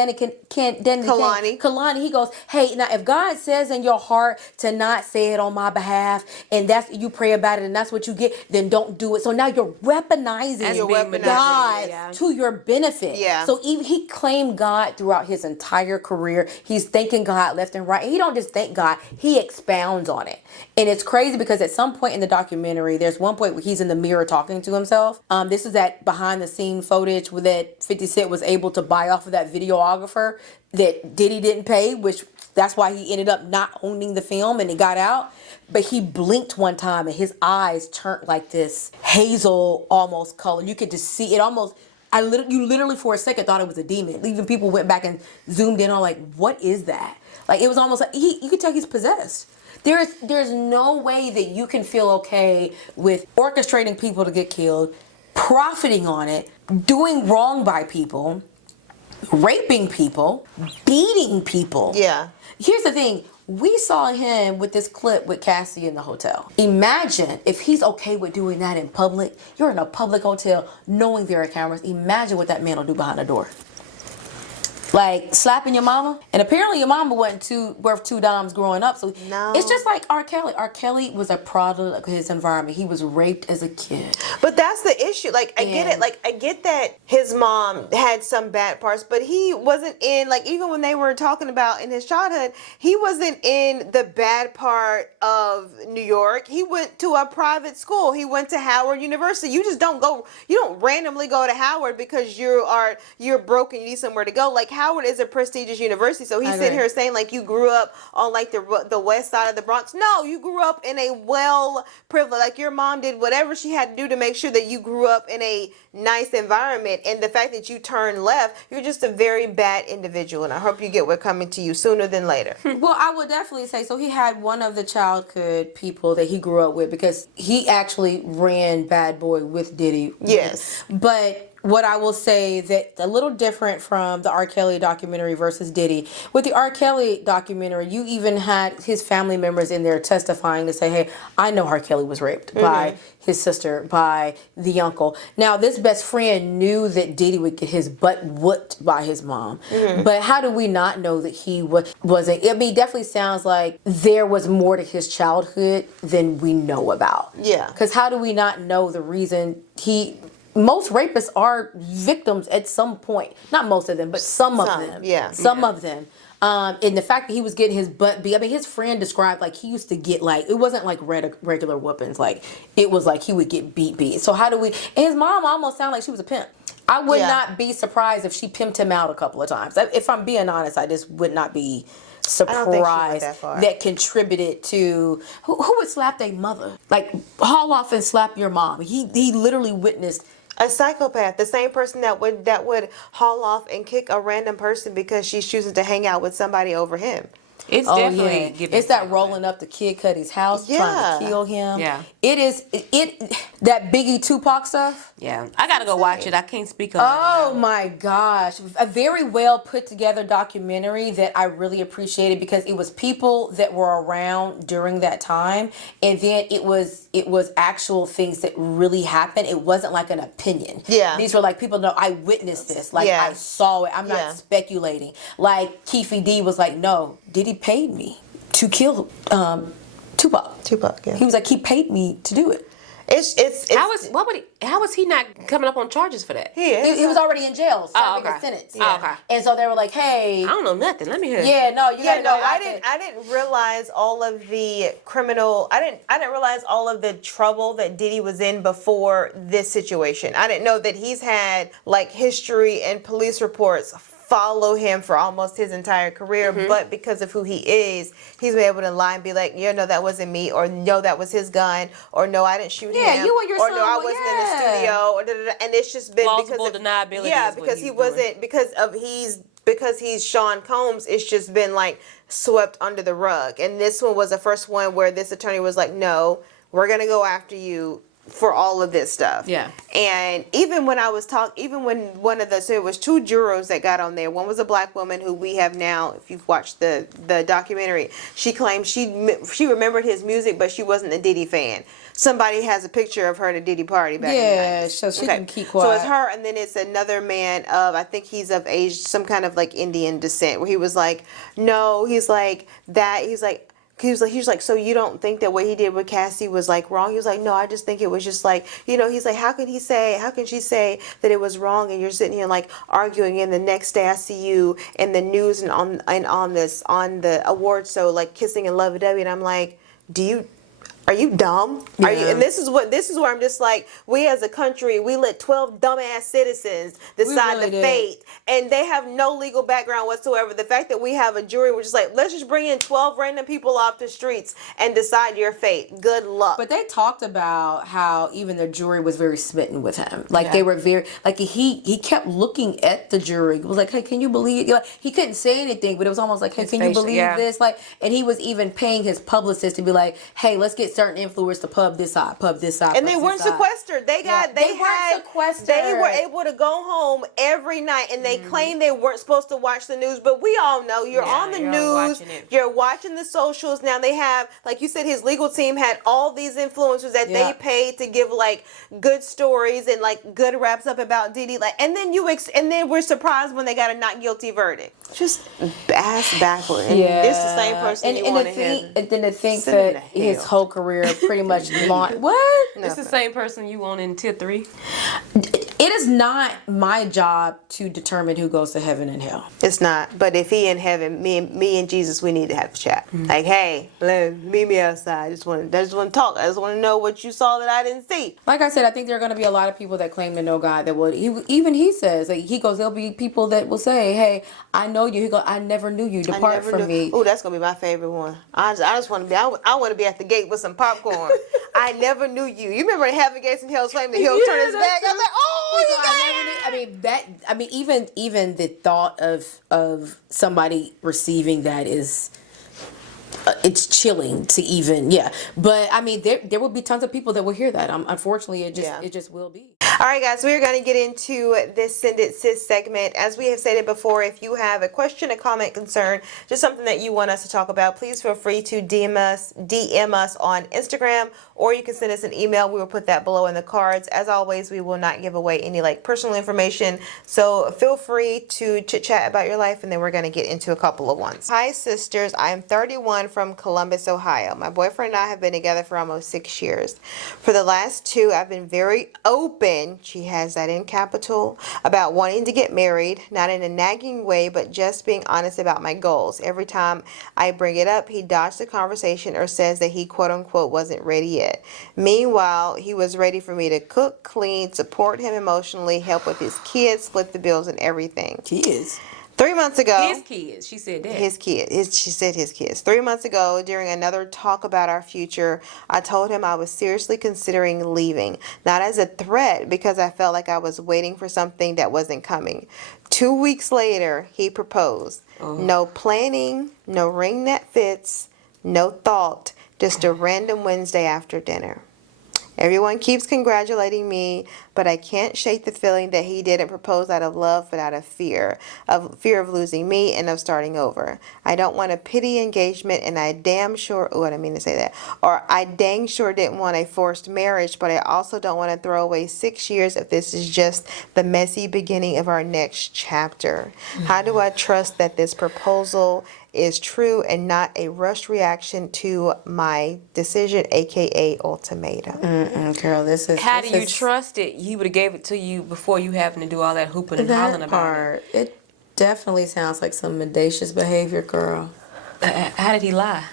Kalani, he goes, hey, now if God says in your heart to not say it on my behalf, and that's you pray about it, and that's what you get, then don't do it. So now you're weaponizing You're weaponizing God it, yeah. to your benefit. Yeah. So even he claimed God throughout his entire career. He's thanking God left and right. And he don't just thank God, he expounds on it. And it's crazy because at some point in the documentary, there's one point where he's in the mirror talking to himself. This is that behind the scene footage where that 50 Cent was able to buy off of that videographer that Diddy didn't pay, which that's why he ended up not owning the film and it got out. But he blinked one time and his eyes turned like this hazel almost color. You could just see it almost. You literally for a second thought it was a demon. Even people went back and zoomed in on like, what is that? Like it was almost like you could tell he's possessed. There's no way that you can feel okay with orchestrating people to get killed, profiting on it, doing wrong by people, raping people, beating people. Yeah. Here's the thing. We saw him with this clip with Cassie in the hotel. Imagine if he's okay with doing that in public. You're in a public hotel knowing there are cameras. Imagine what that man will do behind the door. Like slapping your mama. And apparently your mama wasn't worth $2 growing up. So No. it's just like R. Kelly. R. Kelly was a product of his environment. He was raped as a kid. But that's the issue. Like, I get And- it. Like, I get that his mom had some bad parts, but he wasn't in, like, even when they were talking about in his childhood, he wasn't in the bad part of New York. He went to a private school. He went to Howard University. You don't randomly go to Howard because you're broke and you need somewhere to go. Like, Howard is a prestigious university, so he's I sitting agree. here saying like you grew up on like the west side of the Bronx. No, you grew up in a well privileged, like your mom did whatever she had to do to make sure that you grew up in a nice environment. And the fact that you turned left, you're just a very bad individual. And I hope you get what's coming to you sooner than later. Well, I would definitely say so. He had one of the childhood people that he grew up with because he actually ran Bad Boy with Diddy. Yes. But what I will say that a little different from the R. Kelly documentary versus Diddy. With the R. Kelly documentary, you even had his family members in there testifying to say, hey, I know R. Kelly was raped by his sister, by the uncle. Now, this best friend knew that Diddy would get his butt whooped by his mom. But how do we not know that he wasn't? I mean, it definitely sounds like there was more to his childhood than we know about. Yeah. Because how do we not know the reason most rapists are victims at some point. Not most of them, but some of them. Yeah. Some of them. And the fact that he was getting his butt beat. I mean, his friend described like he used to get like, it wasn't like regular whoopings. Like, it was like he would get beat. So how do we, and his mom almost sounded like she was a pimp. I would not be surprised if she pimped him out a couple of times. If I'm being honest, I just would not be surprised that contributed to who would slap their mother, like haul off and slap your mom. He literally witnessed a psychopath, the same person that would haul off and kick a random person because she's choosing to hang out with somebody over him. It's definitely giving it's that psychopath. rolling up to Kid Cudi's house trying to kill him. Yeah. It is that Biggie Tupac stuff. Yeah, I gotta go watch it. I can't speak on Oh my gosh. A very well put together documentary that I really appreciated because it was people that were around during that time, and then it was actual things that really happened. It wasn't like an opinion. Yeah. These were like people know I witnessed this. Like I saw it. I'm not speculating. Like Keefe D was like, no, Diddy paid me to kill Tupac. Tupac, yeah. He was like, he paid me to do it. It's how was he not coming up on charges for that? He was already in jail serving okay. a sentence. Oh, okay. And so they were like, hey. I don't know nothing. Let me hear. Yeah, no, you gotta know. I didn't realize all of the criminal. I didn't realize all of the trouble that Diddy was in before this situation. I didn't know that he's had like history and police reports follow him for almost his entire career, but because of who he is, he's been able to lie and be like, yeah, no, that wasn't me, or no, that was his gun, or no, I didn't shoot him, you and your or son, no, I wasn't in the studio, or and it's just been Plausible because of, deniability. yeah, is what because he's he doing. wasn't because he's Sean Combs. It's just been like swept under the rug, and this one was the first one where this attorney was like, no, we're gonna go after you for all of this stuff. Yeah. And even when I was even when so it was two jurors that got on there. One was a black woman who we have now, if you've watched the documentary, she claimed she remembered his music, but she wasn't a Diddy fan. Somebody has a picture of her at a Diddy party back in the 90s. so she can keep quiet. So it's her, and then it's another man of, I think he's of age, some kind of like Indian descent, where he was like, no, he's like, so you don't think that what he did with Cassie was like wrong? He was like, no, I just think it was just like, he's like, how can she say that it was wrong? And you're sitting here like arguing, and the next day I see you in the news and on the awards show like kissing and lovey-dovey, and I'm like, are you dumb? Yeah. And this is where I'm just like, we as a country, we let 12 dumbass citizens decide really the did. fate, and they have no legal background whatsoever. The fact that we have a jury, we're just like, let's just bring in 12 random people off the streets and decide your fate. Good luck. But they talked about how even the jury was very smitten with him. Like they were very, like he kept looking at the jury. It was like, hey, can you believe it? Like, he couldn't say anything, but it was almost like, hey, can you believe this? Like, and he was even paying his publicist to be like, hey, let's get certain influencers to pub this side. And they weren't sequestered. They weren't sequestered. They were able to go home every night, and they claimed they weren't supposed to watch the news. But we all know you're on the news. You're watching the socials. Now they have, like you said, his legal team had all these influencers that they paid to give like good stories and like good wraps up about Diddy. Like, and then we're surprised when they got a not guilty verdict. Just ass backward. And it's the same person you want to hear. And then to think that his whole career pretty much launched. What? It's the same person you want in tier 3. It is not my job to determine who goes to heaven and hell. It's not. But if he in heaven, me and Jesus, we need to have a chat. Like, hey, meet me outside. I just want to talk. I just want to know what you saw that I didn't see. Like I said, I think there are going to be a lot of people that claim to know God that will. Even he says, like, he goes, there'll be people that will say, "Hey, I know you." He goes, "I never knew you. Depart from me." Oh, that's gonna be my favorite one. I just want to be. I want to be at the gate with some popcorn. I never knew you. You remember in Heaven Gates and Hell's Flame? He'll turn his back. I'm like, oh, you got it. I mean, even the thought of somebody receiving that is. It's chilling to even, but I mean there will be tons of people that will hear that. Unfortunately, it just will be. All right, guys, we're going to get into this Send It Sis segment. As we have stated before, if you have a question, a comment, concern, just something that you want us to talk about, please feel free to DM us on Instagram, or you can send us an email. We will put that below in the cards. As always, we will not give away any personal information, so feel free to chit chat about your life, and then we're going to get into a couple of ones. Hi, sisters. I am 31 from Columbus, Ohio. My boyfriend and I have been together for almost 6 years. For the last 2, I've been very open, she has that in capital, about wanting to get married, not in a nagging way, but just being honest about my goals. Every time I bring it up, he dodges the conversation or says that he quote unquote wasn't ready yet. Meanwhile, he was ready for me to cook, clean, support him emotionally, help with his kids, split the bills and everything. Kids. 3 months ago, His kids. She said that. She said his kids. 3 months ago, during another talk about our future, I told him I was seriously considering leaving. Not as a threat, because I felt like I was waiting for something that wasn't coming. 2 weeks later, he proposed. No planning, no ring that fits, no thought, just a random Wednesday after dinner. Everyone keeps congratulating me, but I can't shake the feeling that he didn't propose out of love, but out of fear of losing me and of starting over. I don't want a pity engagement, and I dang sure didn't want a forced marriage, but I also don't want to throw away 6 years if this is just the messy beginning of our next chapter. How do I trust that this proposal is true and not a rushed reaction to my decision, aka ultimatum? Girl, this is. How do you trust it? He would have gave it to you before you having to do all that hooping and hollering that about part? It definitely sounds like some mendacious behavior, girl. it. How did he lie?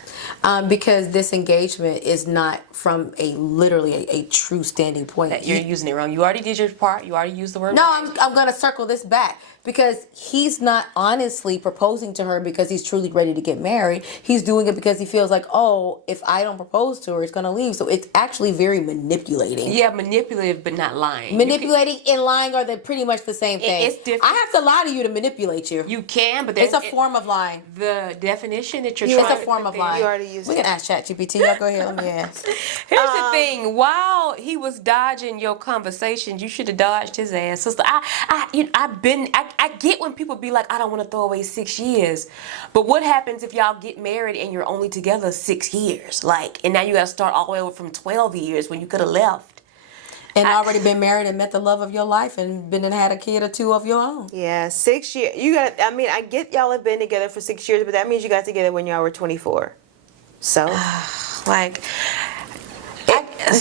Because this engagement is not from literally a true standing point. You're using it wrong. You already did your part. You already used the word. No, right. I'm going to circle this back, because he's not honestly proposing to her because he's truly ready to get married. He's doing it because he feels like, oh, if I don't propose to her, it's going to leave. So it's actually very manipulating. Yeah, manipulative, but not lying. Manipulating and lying are pretty much the same thing. It's different. I have to lie to you to manipulate you. You can, but It's a form of lying. The definition that you're It's trying a form of You lying. already used We it. can ask ChatGPT. Y'all go ahead. Let me ask. Here's the thing. While he was dodging your conversations, you should have dodged his ass, sister. I get when people be like, I don't want to throw away 6 years, but what happens if y'all get married and you're only together 6 years, and now you got to start all the way over from 12 years when you could have left. And already been married and met the love of your life and been and had a kid or two of your own. Yeah, 6 years. I get y'all have been together for 6 years, but that means you got together when y'all were 24. So,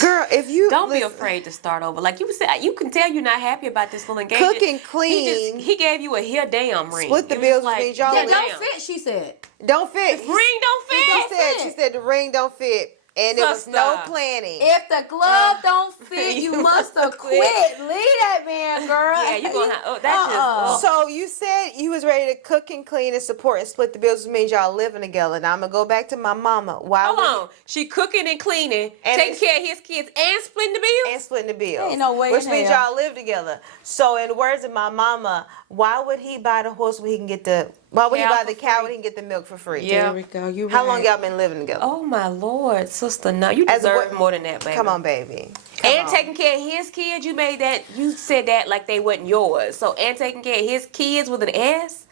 girl, if you Don't be afraid to start over. Like you said, you can tell you're not happy about this little engagement. Cook and clean. He gave you a here damn ring. Split the It was bills like, between y'all. That Damn. don't fit, she said. Don't fit. Ring don't fit. She said the ring don't fit, and there was no Sister. planning. If the glove don't fit, you must have quit. Leave that man, girl. Yeah, you gonna have. That's just. So you said you was ready to cook and clean and support and split the bills, which means y'all living together. Now I'm gonna go back to my mama. Why Hold would on. She cooking and cleaning, And taking care of his kids, and splitting the bills. and splitting the bills? Ain't no way Which in means hell. y'all live together. So in the words of my mama, why would he buy the horse when he can get the? Why would he Cow buy for the cow free. when he can get the milk for free? Yeah. There we go. You How right. long y'all been living together? Oh my Lord, sister, no, you As a deserve boy- more than that, baby. Come on, baby. Come And on. taking care of his kids, you said that like they wasn't yours. So, and taking care of his kids with an S?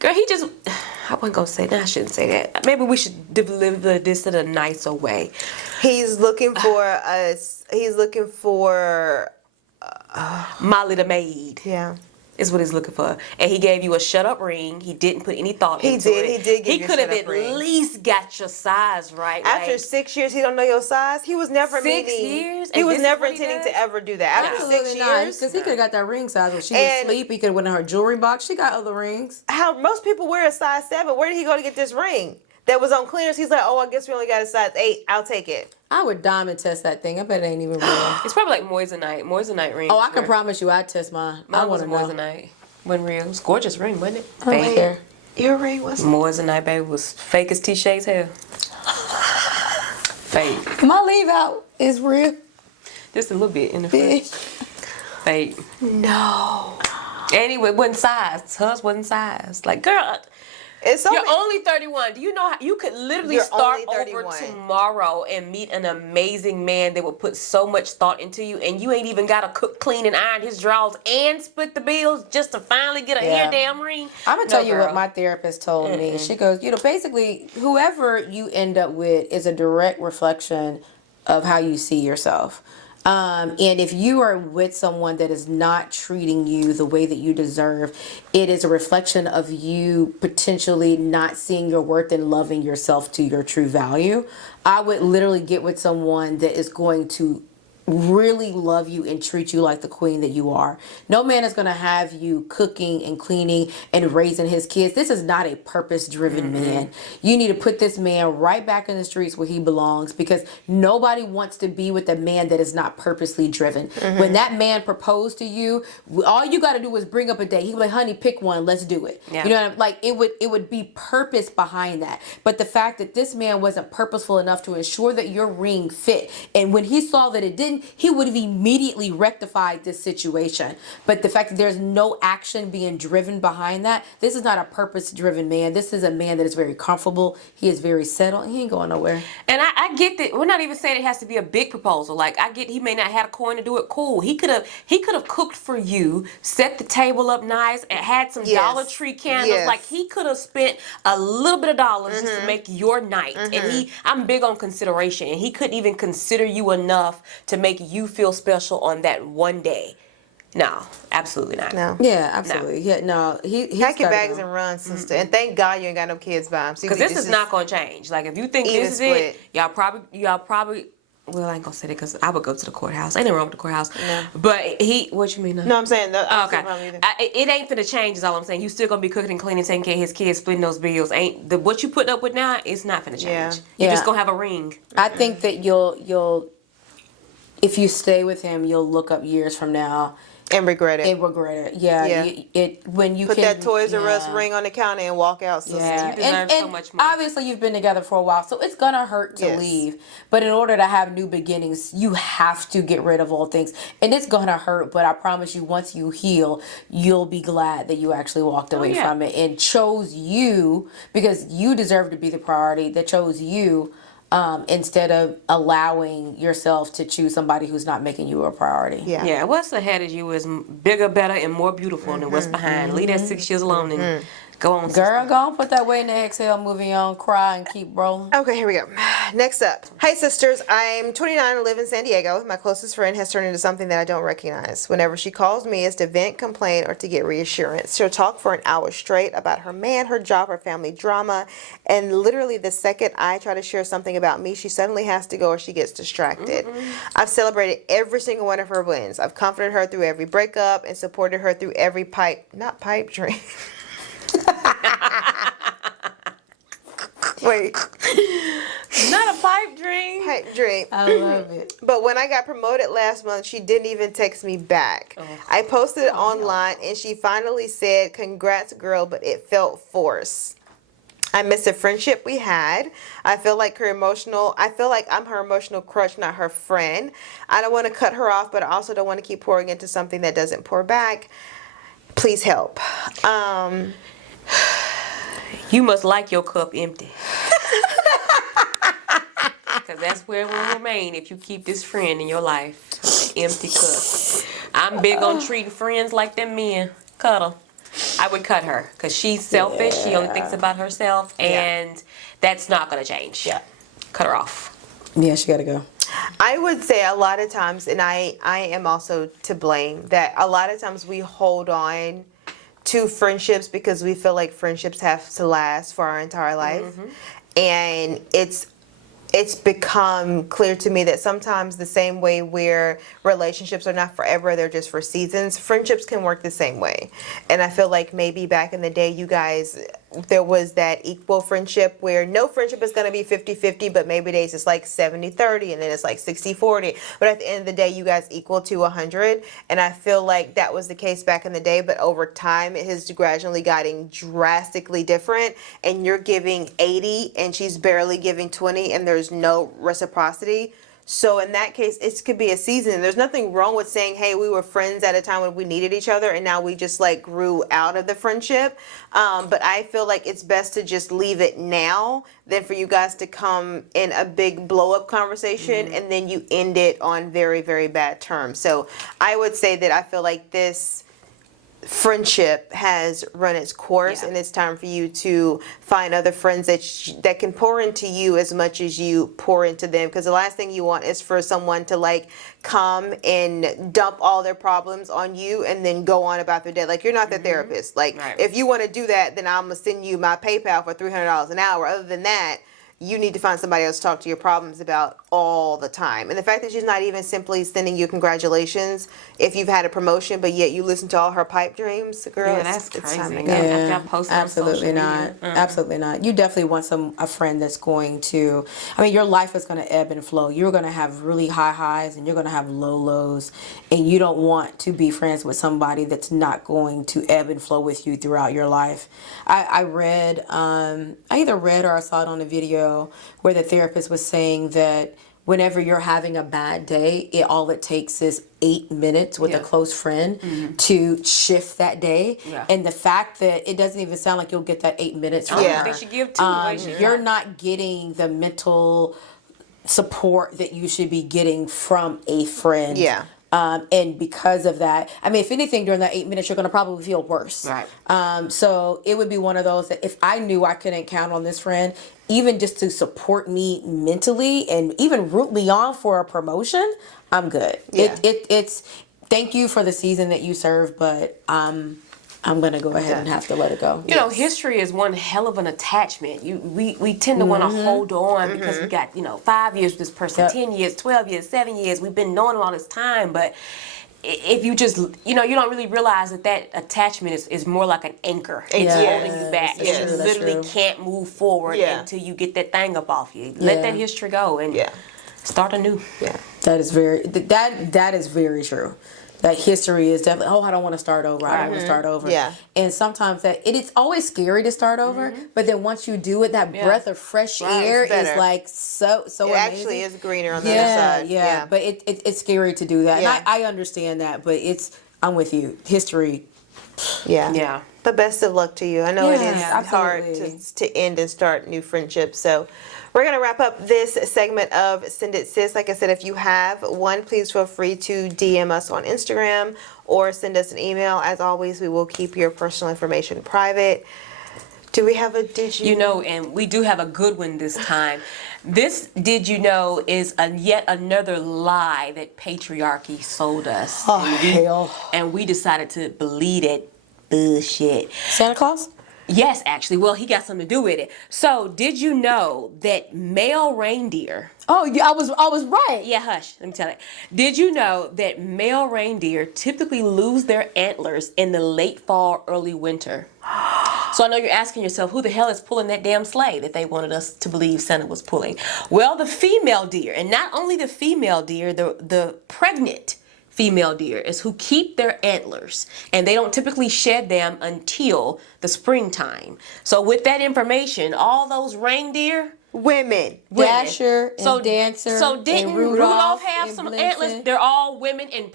Girl, I wasn't gonna say that. I shouldn't say that. Maybe we should deliver this in a nicer way. He's looking for us. He's looking for. Molly the maid. Yeah. Is what he's looking for. And he gave you a shut up ring. He didn't put any thought He into did. it. He did give He you a could have shut-up at ring. least got your size right. After like, 6 years, he don't know your size. He was never 6 meaning. years? He And was this is never what he intending does? to ever do that. After 6 Absolutely not. years, Because he could have got that ring size when she was And- asleep. He could have went in her jewelry box. She got other rings. how most people wear a size 7. Where did he go to get this ring that was on clearance? He's like, oh, I guess we only got a size 8. I'll take it. I would diamond test that thing. I bet it ain't even real. It's probably like Moissanite ring. Oh, I can promise you, I'd test mine. I Mine want was to know. Moissanite. Wasn't real. It was a gorgeous ring, wasn't it? I don't care. Your ring was. Moissanite, baby, was fake as T-Shay's hair. Fake. My leave out is real. Just a little bit in the front. Big. Fake. No. Anyway, wasn't size. Hers wasn't size. Like, girl, It's so you're many- only 31. Do you know how you could literally You're start only over 31. tomorrow and meet an amazing man that will put so much thought into you, and you ain't even got to cook, clean, and iron his drawers and split the bills just to finally get a Yeah. hair damn ring? I'm gonna No, tell you girl. what my therapist told me. She goes, basically, whoever you end up with is a direct reflection of how you see yourself. And if you are with someone that is not treating you the way that you deserve, it is a reflection of you potentially not seeing your worth and loving yourself to your true value. I would literally get with someone that is going to really love you and treat you like the queen that you are. No man is going to have you cooking and cleaning and raising his kids. This is not a purpose-driven man. You need to put this man right back in the streets where he belongs, because nobody wants to be with a man that is not purposely driven. When that man proposed to you, all you got to do is bring up a date. He'd be like, honey, pick one, let's do it. Yeah. You know what I'm like? It would be purpose behind that. But the fact that this man wasn't purposeful enough to ensure that your ring fit, and when he saw that it didn't, he would have immediately rectified this situation. But the fact that there's no action being driven behind that, this is not a purpose-driven man. This is a man that is very comfortable. He is very settled. He ain't going nowhere. And I get that we're not even saying it has to be a big proposal. Like, I get he may not have a coin to do it. Cool. He could have cooked for you, set the table up nice, and had some Yes. Dollar Tree candles. Yes. Like, he could have spent a little bit of dollars just to make your night. And I'm big on consideration, and he couldn't even consider you enough to make you feel special on that one day. No, absolutely not. No. Yeah, absolutely. Yeah, no. He Pack your started bags on- and run, sister. And thank God you ain't got no kids by him. So you Because can this just- is not going to change. Like, if you think Even this is split. it, y'all probably, well, I ain't going to say that because I would go to the courthouse. Ain't nothing wrong with the courthouse. No. But what you mean? No, I'm saying that. Oh, okay. It ain't finna change is all I'm saying. You still gonna be cooking and cleaning, taking care of his kids, splitting those bills. What you putting up with now, it's not finna change. Yeah. You're Yeah. just gonna have a ring. I think that you'll if you stay with him, you'll look up years from now And regret it. and regret it. Yeah, Yeah. when you Put can, that Toys R Us yeah. ring on the counter and walk out, sister. Yeah, You deserve so much more. obviously you've been together for a while, so it's gonna hurt to Yes. leave. But in order to have new beginnings, you have to get rid of old things, and it's gonna hurt. But I promise you, once you heal, you'll be glad that you actually walked away yeah. from it and chose you, because you deserve to be the priority. That chose you. Instead of allowing yourself to choose somebody who's not making you a priority. Yeah. Yeah, what's ahead of you is bigger, better, and more beautiful than what's behind. Leave that 6 years alone and go on. Girl, go on, put that weight in the exhale, moving on, cry, and keep rolling. Okay, here we go. Next up. Hey, sisters. I'm 29 and live in San Diego. My closest friend has turned into something that I don't recognize. Whenever she calls me, it's to vent, complain, or to get reassurance. She'll talk for an hour straight about her man, her job, her family drama. And literally the second I try to share something about me, she suddenly has to go or she gets distracted. I've celebrated every single one of her wins. I've comforted her through every breakup and supported her through every not pipe dream. Wait, Not a pipe dream. pipe dream. I love it. But when I got promoted last month, she didn't even text me back. I posted it online and she finally said, "Congrats, girl," but it felt forced. I miss the friendship we had. I feel like I'm her emotional crutch, not her friend. I don't want to cut her off, but I also don't want to keep pouring into something that doesn't pour back. Please help. You must like your cup empty. Because that's where it will remain if you keep this friend in your life. An empty cup. I'm big on treating friends like them men. Cuddle. I would cut her because she's selfish. She only thinks about herself, and that's not going to change. Yeah. Cut her off. Yeah, she gotta go. I would say a lot of times, and I am also to blame, that a lot of times we hold on to friendships because we feel like friendships have to last for our entire life. And it's become clear to me that sometimes the same way where relationships are not forever, they're just for seasons, friendships can work the same way. And I feel like maybe back in the day, you guys, there was that equal friendship where no friendship is going to be 50-50, but maybe days it's like 70-30 and then it's like 60-40. But at the end of the day, you guys equal to 100. And I feel like that was the case back in the day, but over time it has gradually gotten drastically different, and you're giving 80 and she's barely giving 20 and there's no reciprocity. So in that case, it could be a season. There's nothing wrong with saying, hey, we were friends at a time when we needed each other and now we just like grew out of the friendship. But I feel like it's best to just leave it now than for you guys to come in a big blow up conversation and then you end it on very, very bad terms. So I would say that I feel like this friendship has run its course, and it's time for you to find other friends that can pour into you as much as you pour into them, because the last thing you want is for someone to like come and dump all their problems on you and then go on about their day. Like, you're not their therapist. Like, if you want to do that, then I'm gonna send you my PayPal for $300 an hour. Other than that, you need to find somebody else to talk to your problems about all the time. And the fact that she's not even simply sending you congratulations if you've had a promotion, but yet you listen to all her pipe dreams, girl, that's it's crazy. time to go. Yeah, I've posted on absolutely social not. media. Absolutely not. You definitely want a friend that's going to. I mean, your life is going to ebb and flow. You're going to have really high highs and you're going to have low lows, and you don't want to be friends with somebody that's not going to ebb and flow with you throughout your life. I read, I either read or I saw it on a video where the therapist was saying that whenever you're having a bad day, all it takes is 8 minutes with a close friend to shift that day. Yeah. And the fact that it doesn't even sound like you'll get that 8 minutes from Yeah. her. They should give two. You're not getting the mental support that you should be getting from a friend. Yeah. And because of that, I mean, if anything, during that 8 minutes, you're going to probably feel worse. Right. So it would be one of those that if I knew I couldn't count on this friend, even just to support me mentally and even root me on for a promotion, I'm good. Yeah. It's thank you for the season that you served, but I'm going to go ahead and have to let it go. You know, history is one hell of an attachment. We tend to want to hold on because we got, 5 years with this person, 10 years, 12 years, 7 years. We've been knowing them all this time. But if you just, you don't really realize that attachment is more like an anchor. It's holding you back. Yes. You That's literally true. can't move forward until you get that thing up off you. Let that history go and start anew. Yeah. That is that is very true. That history is definitely, I don't want to start over. I don't want to start over. Yeah. And sometimes it is always scary to start over, but then once you do it, that breath of fresh air is better. like so It amazing. actually is greener on the other side. Yeah. But it's scary to do that. Yeah. And I understand that, but I'm with you. History. Yeah. Yeah. But best of luck to you. I know it is Yeah, hard absolutely. to end and start new friendships. So we're going to wrap up this segment of Send It Sis. Like I said, if you have one, please feel free to DM us on Instagram or send us an email. As always, we will keep your personal information private. Do we have a did you? And we do have a good one this time. This, did you know, is yet another lie that patriarchy sold us. Oh, hell. And we decided to believe it. Bullshit. Santa Claus? Yes, actually. Well, he got something to do with it. So, did you know that male reindeer... Oh, yeah, I was right. Yeah, hush. Let me tell you. Did you know that male reindeer typically lose their antlers in the late fall, early winter? So I know you're asking yourself, who the hell is pulling that damn sleigh that they wanted us to believe Santa was pulling? Well, the female deer, and not only the female deer, the pregnant female deer is who keep their antlers, and they don't typically shed them until the springtime. So with that information, all those reindeer, Women. Dasher and Dancer. So didn't and Rudolph have and some Blitzen? antlers? They're all women and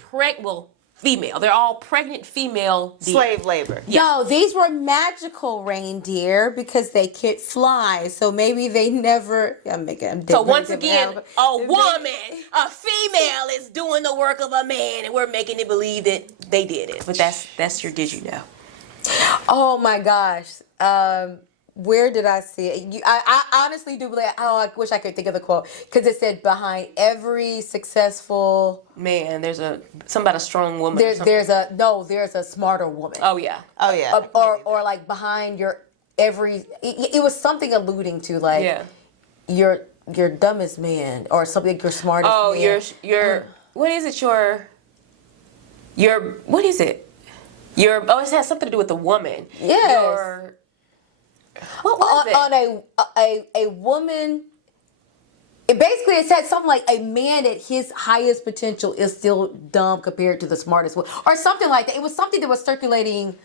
female. They're all pregnant female deer. Slave labor. No, these were magical reindeer because they could fly. So maybe they never. So once again, a woman, a female is doing the work of a man, and we're making it believe that they did it. But that's your did you know? Oh my gosh. where did I see it? I honestly do believe. Oh, I wish I could think of the quote because it said behind every successful Man, there's something about a strong woman. or something. there's a smarter woman. Oh yeah. Oh yeah. Or like behind your every. It was something alluding to like Yeah. your dumbest man or something like your smartest. Oh, man. your what is it? Your what is it? It has something to do with the woman. Yes. What was it? On a woman. It said something like a man at his highest potential is still dumb compared to the smartest one, or something like that. It was something that was circulating.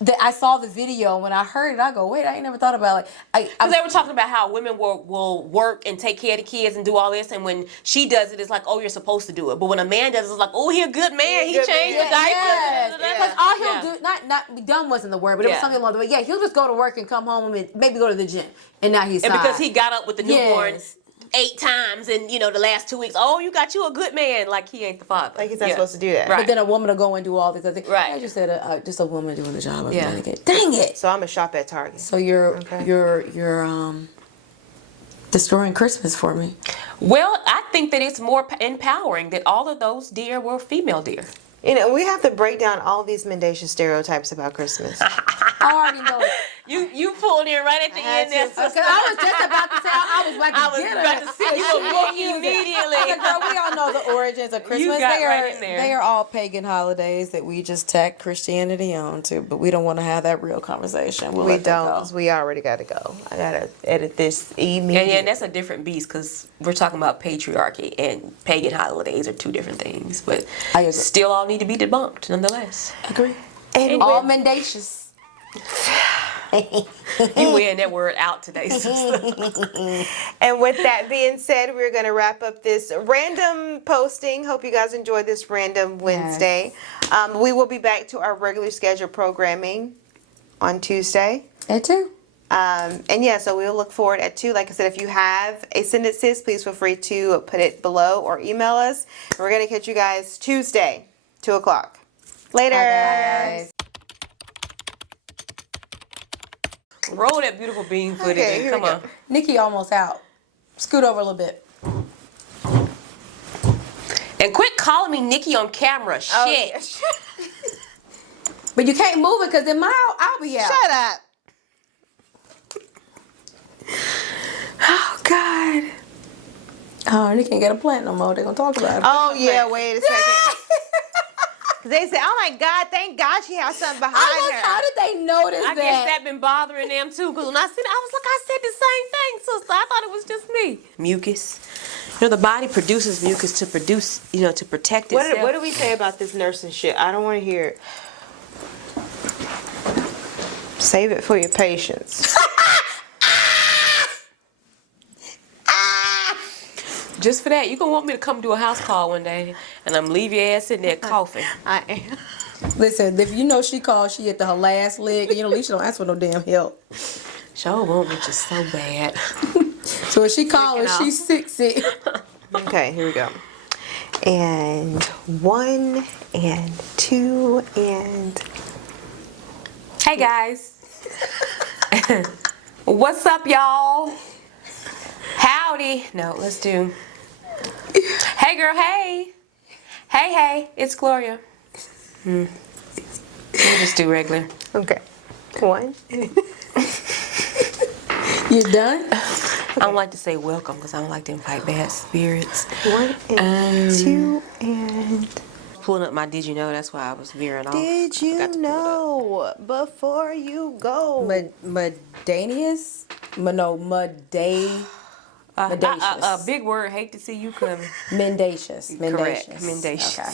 That I saw the video when I heard it. I go, wait, I ain't never thought about it. Because they were talking about how women will work and take care of the kids and do all this, and when she does it, it's like, oh, you're supposed to do it. But when a man does it, it's like, oh, he a good man. He good changed man. the diapers. Yes. Because all he'll Yeah. do, not dumb wasn't the word, but it was Yeah. something along the way. Yeah, he'll just go to work and come home and maybe go to the gym, and now he's And because he got up with the newborn Yes. 8 times in the last 2 weeks, oh, you got you a good man. Like he ain't the father. Like he's not Yeah. supposed to do that. Right. But then a woman will go and do all these other things. Right. I just said just a woman doing the job of Yeah. a man. Dang it! So I'm gonna shop at Target. So you're Okay. destroying Christmas for me. Well, I think that it's more empowering that all of those deer were female deer. We have to break down all these mendacious stereotypes about Christmas. I already know. You pulled in right at the had end there, to. sister. I was just about to say I was about to I was get her. about to send you a book immediately. I said, girl, we all know the origins of Christmas. got they right are in there. they are all pagan holidays that we just tack Christianity onto, but we don't want to have that real conversation. We'll We let that don't, go. because we already got to go. I gotta edit this And immediately. that's a different beast because we're talking about patriarchy and pagan holidays are 2 different things, but I agree. still all need to be debunked nonetheless. Agree. And All with- mendacious. You wearing that word out today, sister. And with that being said, we're going to wrap up this random posting. Hope you guys enjoyed this random Wednesday. We will be back to our regular scheduled programming on Tuesday. That too. And yeah, so we'll look forward at 2. Like I said, if you have a sentences, please feel free to put it below or email us. We're going to catch you guys Tuesday, 2 o'clock. Later. Bye, guys. Roll that beautiful bean footage. Okay, in. here Come we go. on. Nikki almost out. Scoot over a little bit. And quit calling me Nikki on camera. Oh, Shit. yeah. But you can't move it because then I'll be out. Shut up. Oh, God. Oh, they can't get a plant no more. They're going to talk about it. Oh, yeah, wait a second. They say, oh my God, thank God she has something behind her. How did they notice I guess that been bothering them too. Because when I seen it, I was like, I said the same thing, sister. I thought it was just me. Mucus. The body produces mucus to produce, to protect itself. What do we say about this nursing shit? I don't want to hear it. Save it for your patients. Just for that, you gonna want me to come do a house call one day, and I'm leave your ass sitting there coughing. I am. Listen, if you know she called, she at her last leg, and at least she don't ask for no damn help. Sure won't, which is so bad. So if she called and Freaking she's sick. Okay, here we go. And 1 and 2 and... Hey guys. What's up, y'all? Howdy. No, let's do. Hey girl, hey. Hey, it's Gloria. We'll just do regular. Okay. 1. You done? I don't like to say welcome because I don't like to invite bad spirits. 1 and 2 and... Pulling up my did you know, that's why I was veering off. Did I forgot you to pull it up. know before you go? Medanius? No, Mendacious. Big word, hate to see you coming. Mendacious. Correct, mendacious. Okay.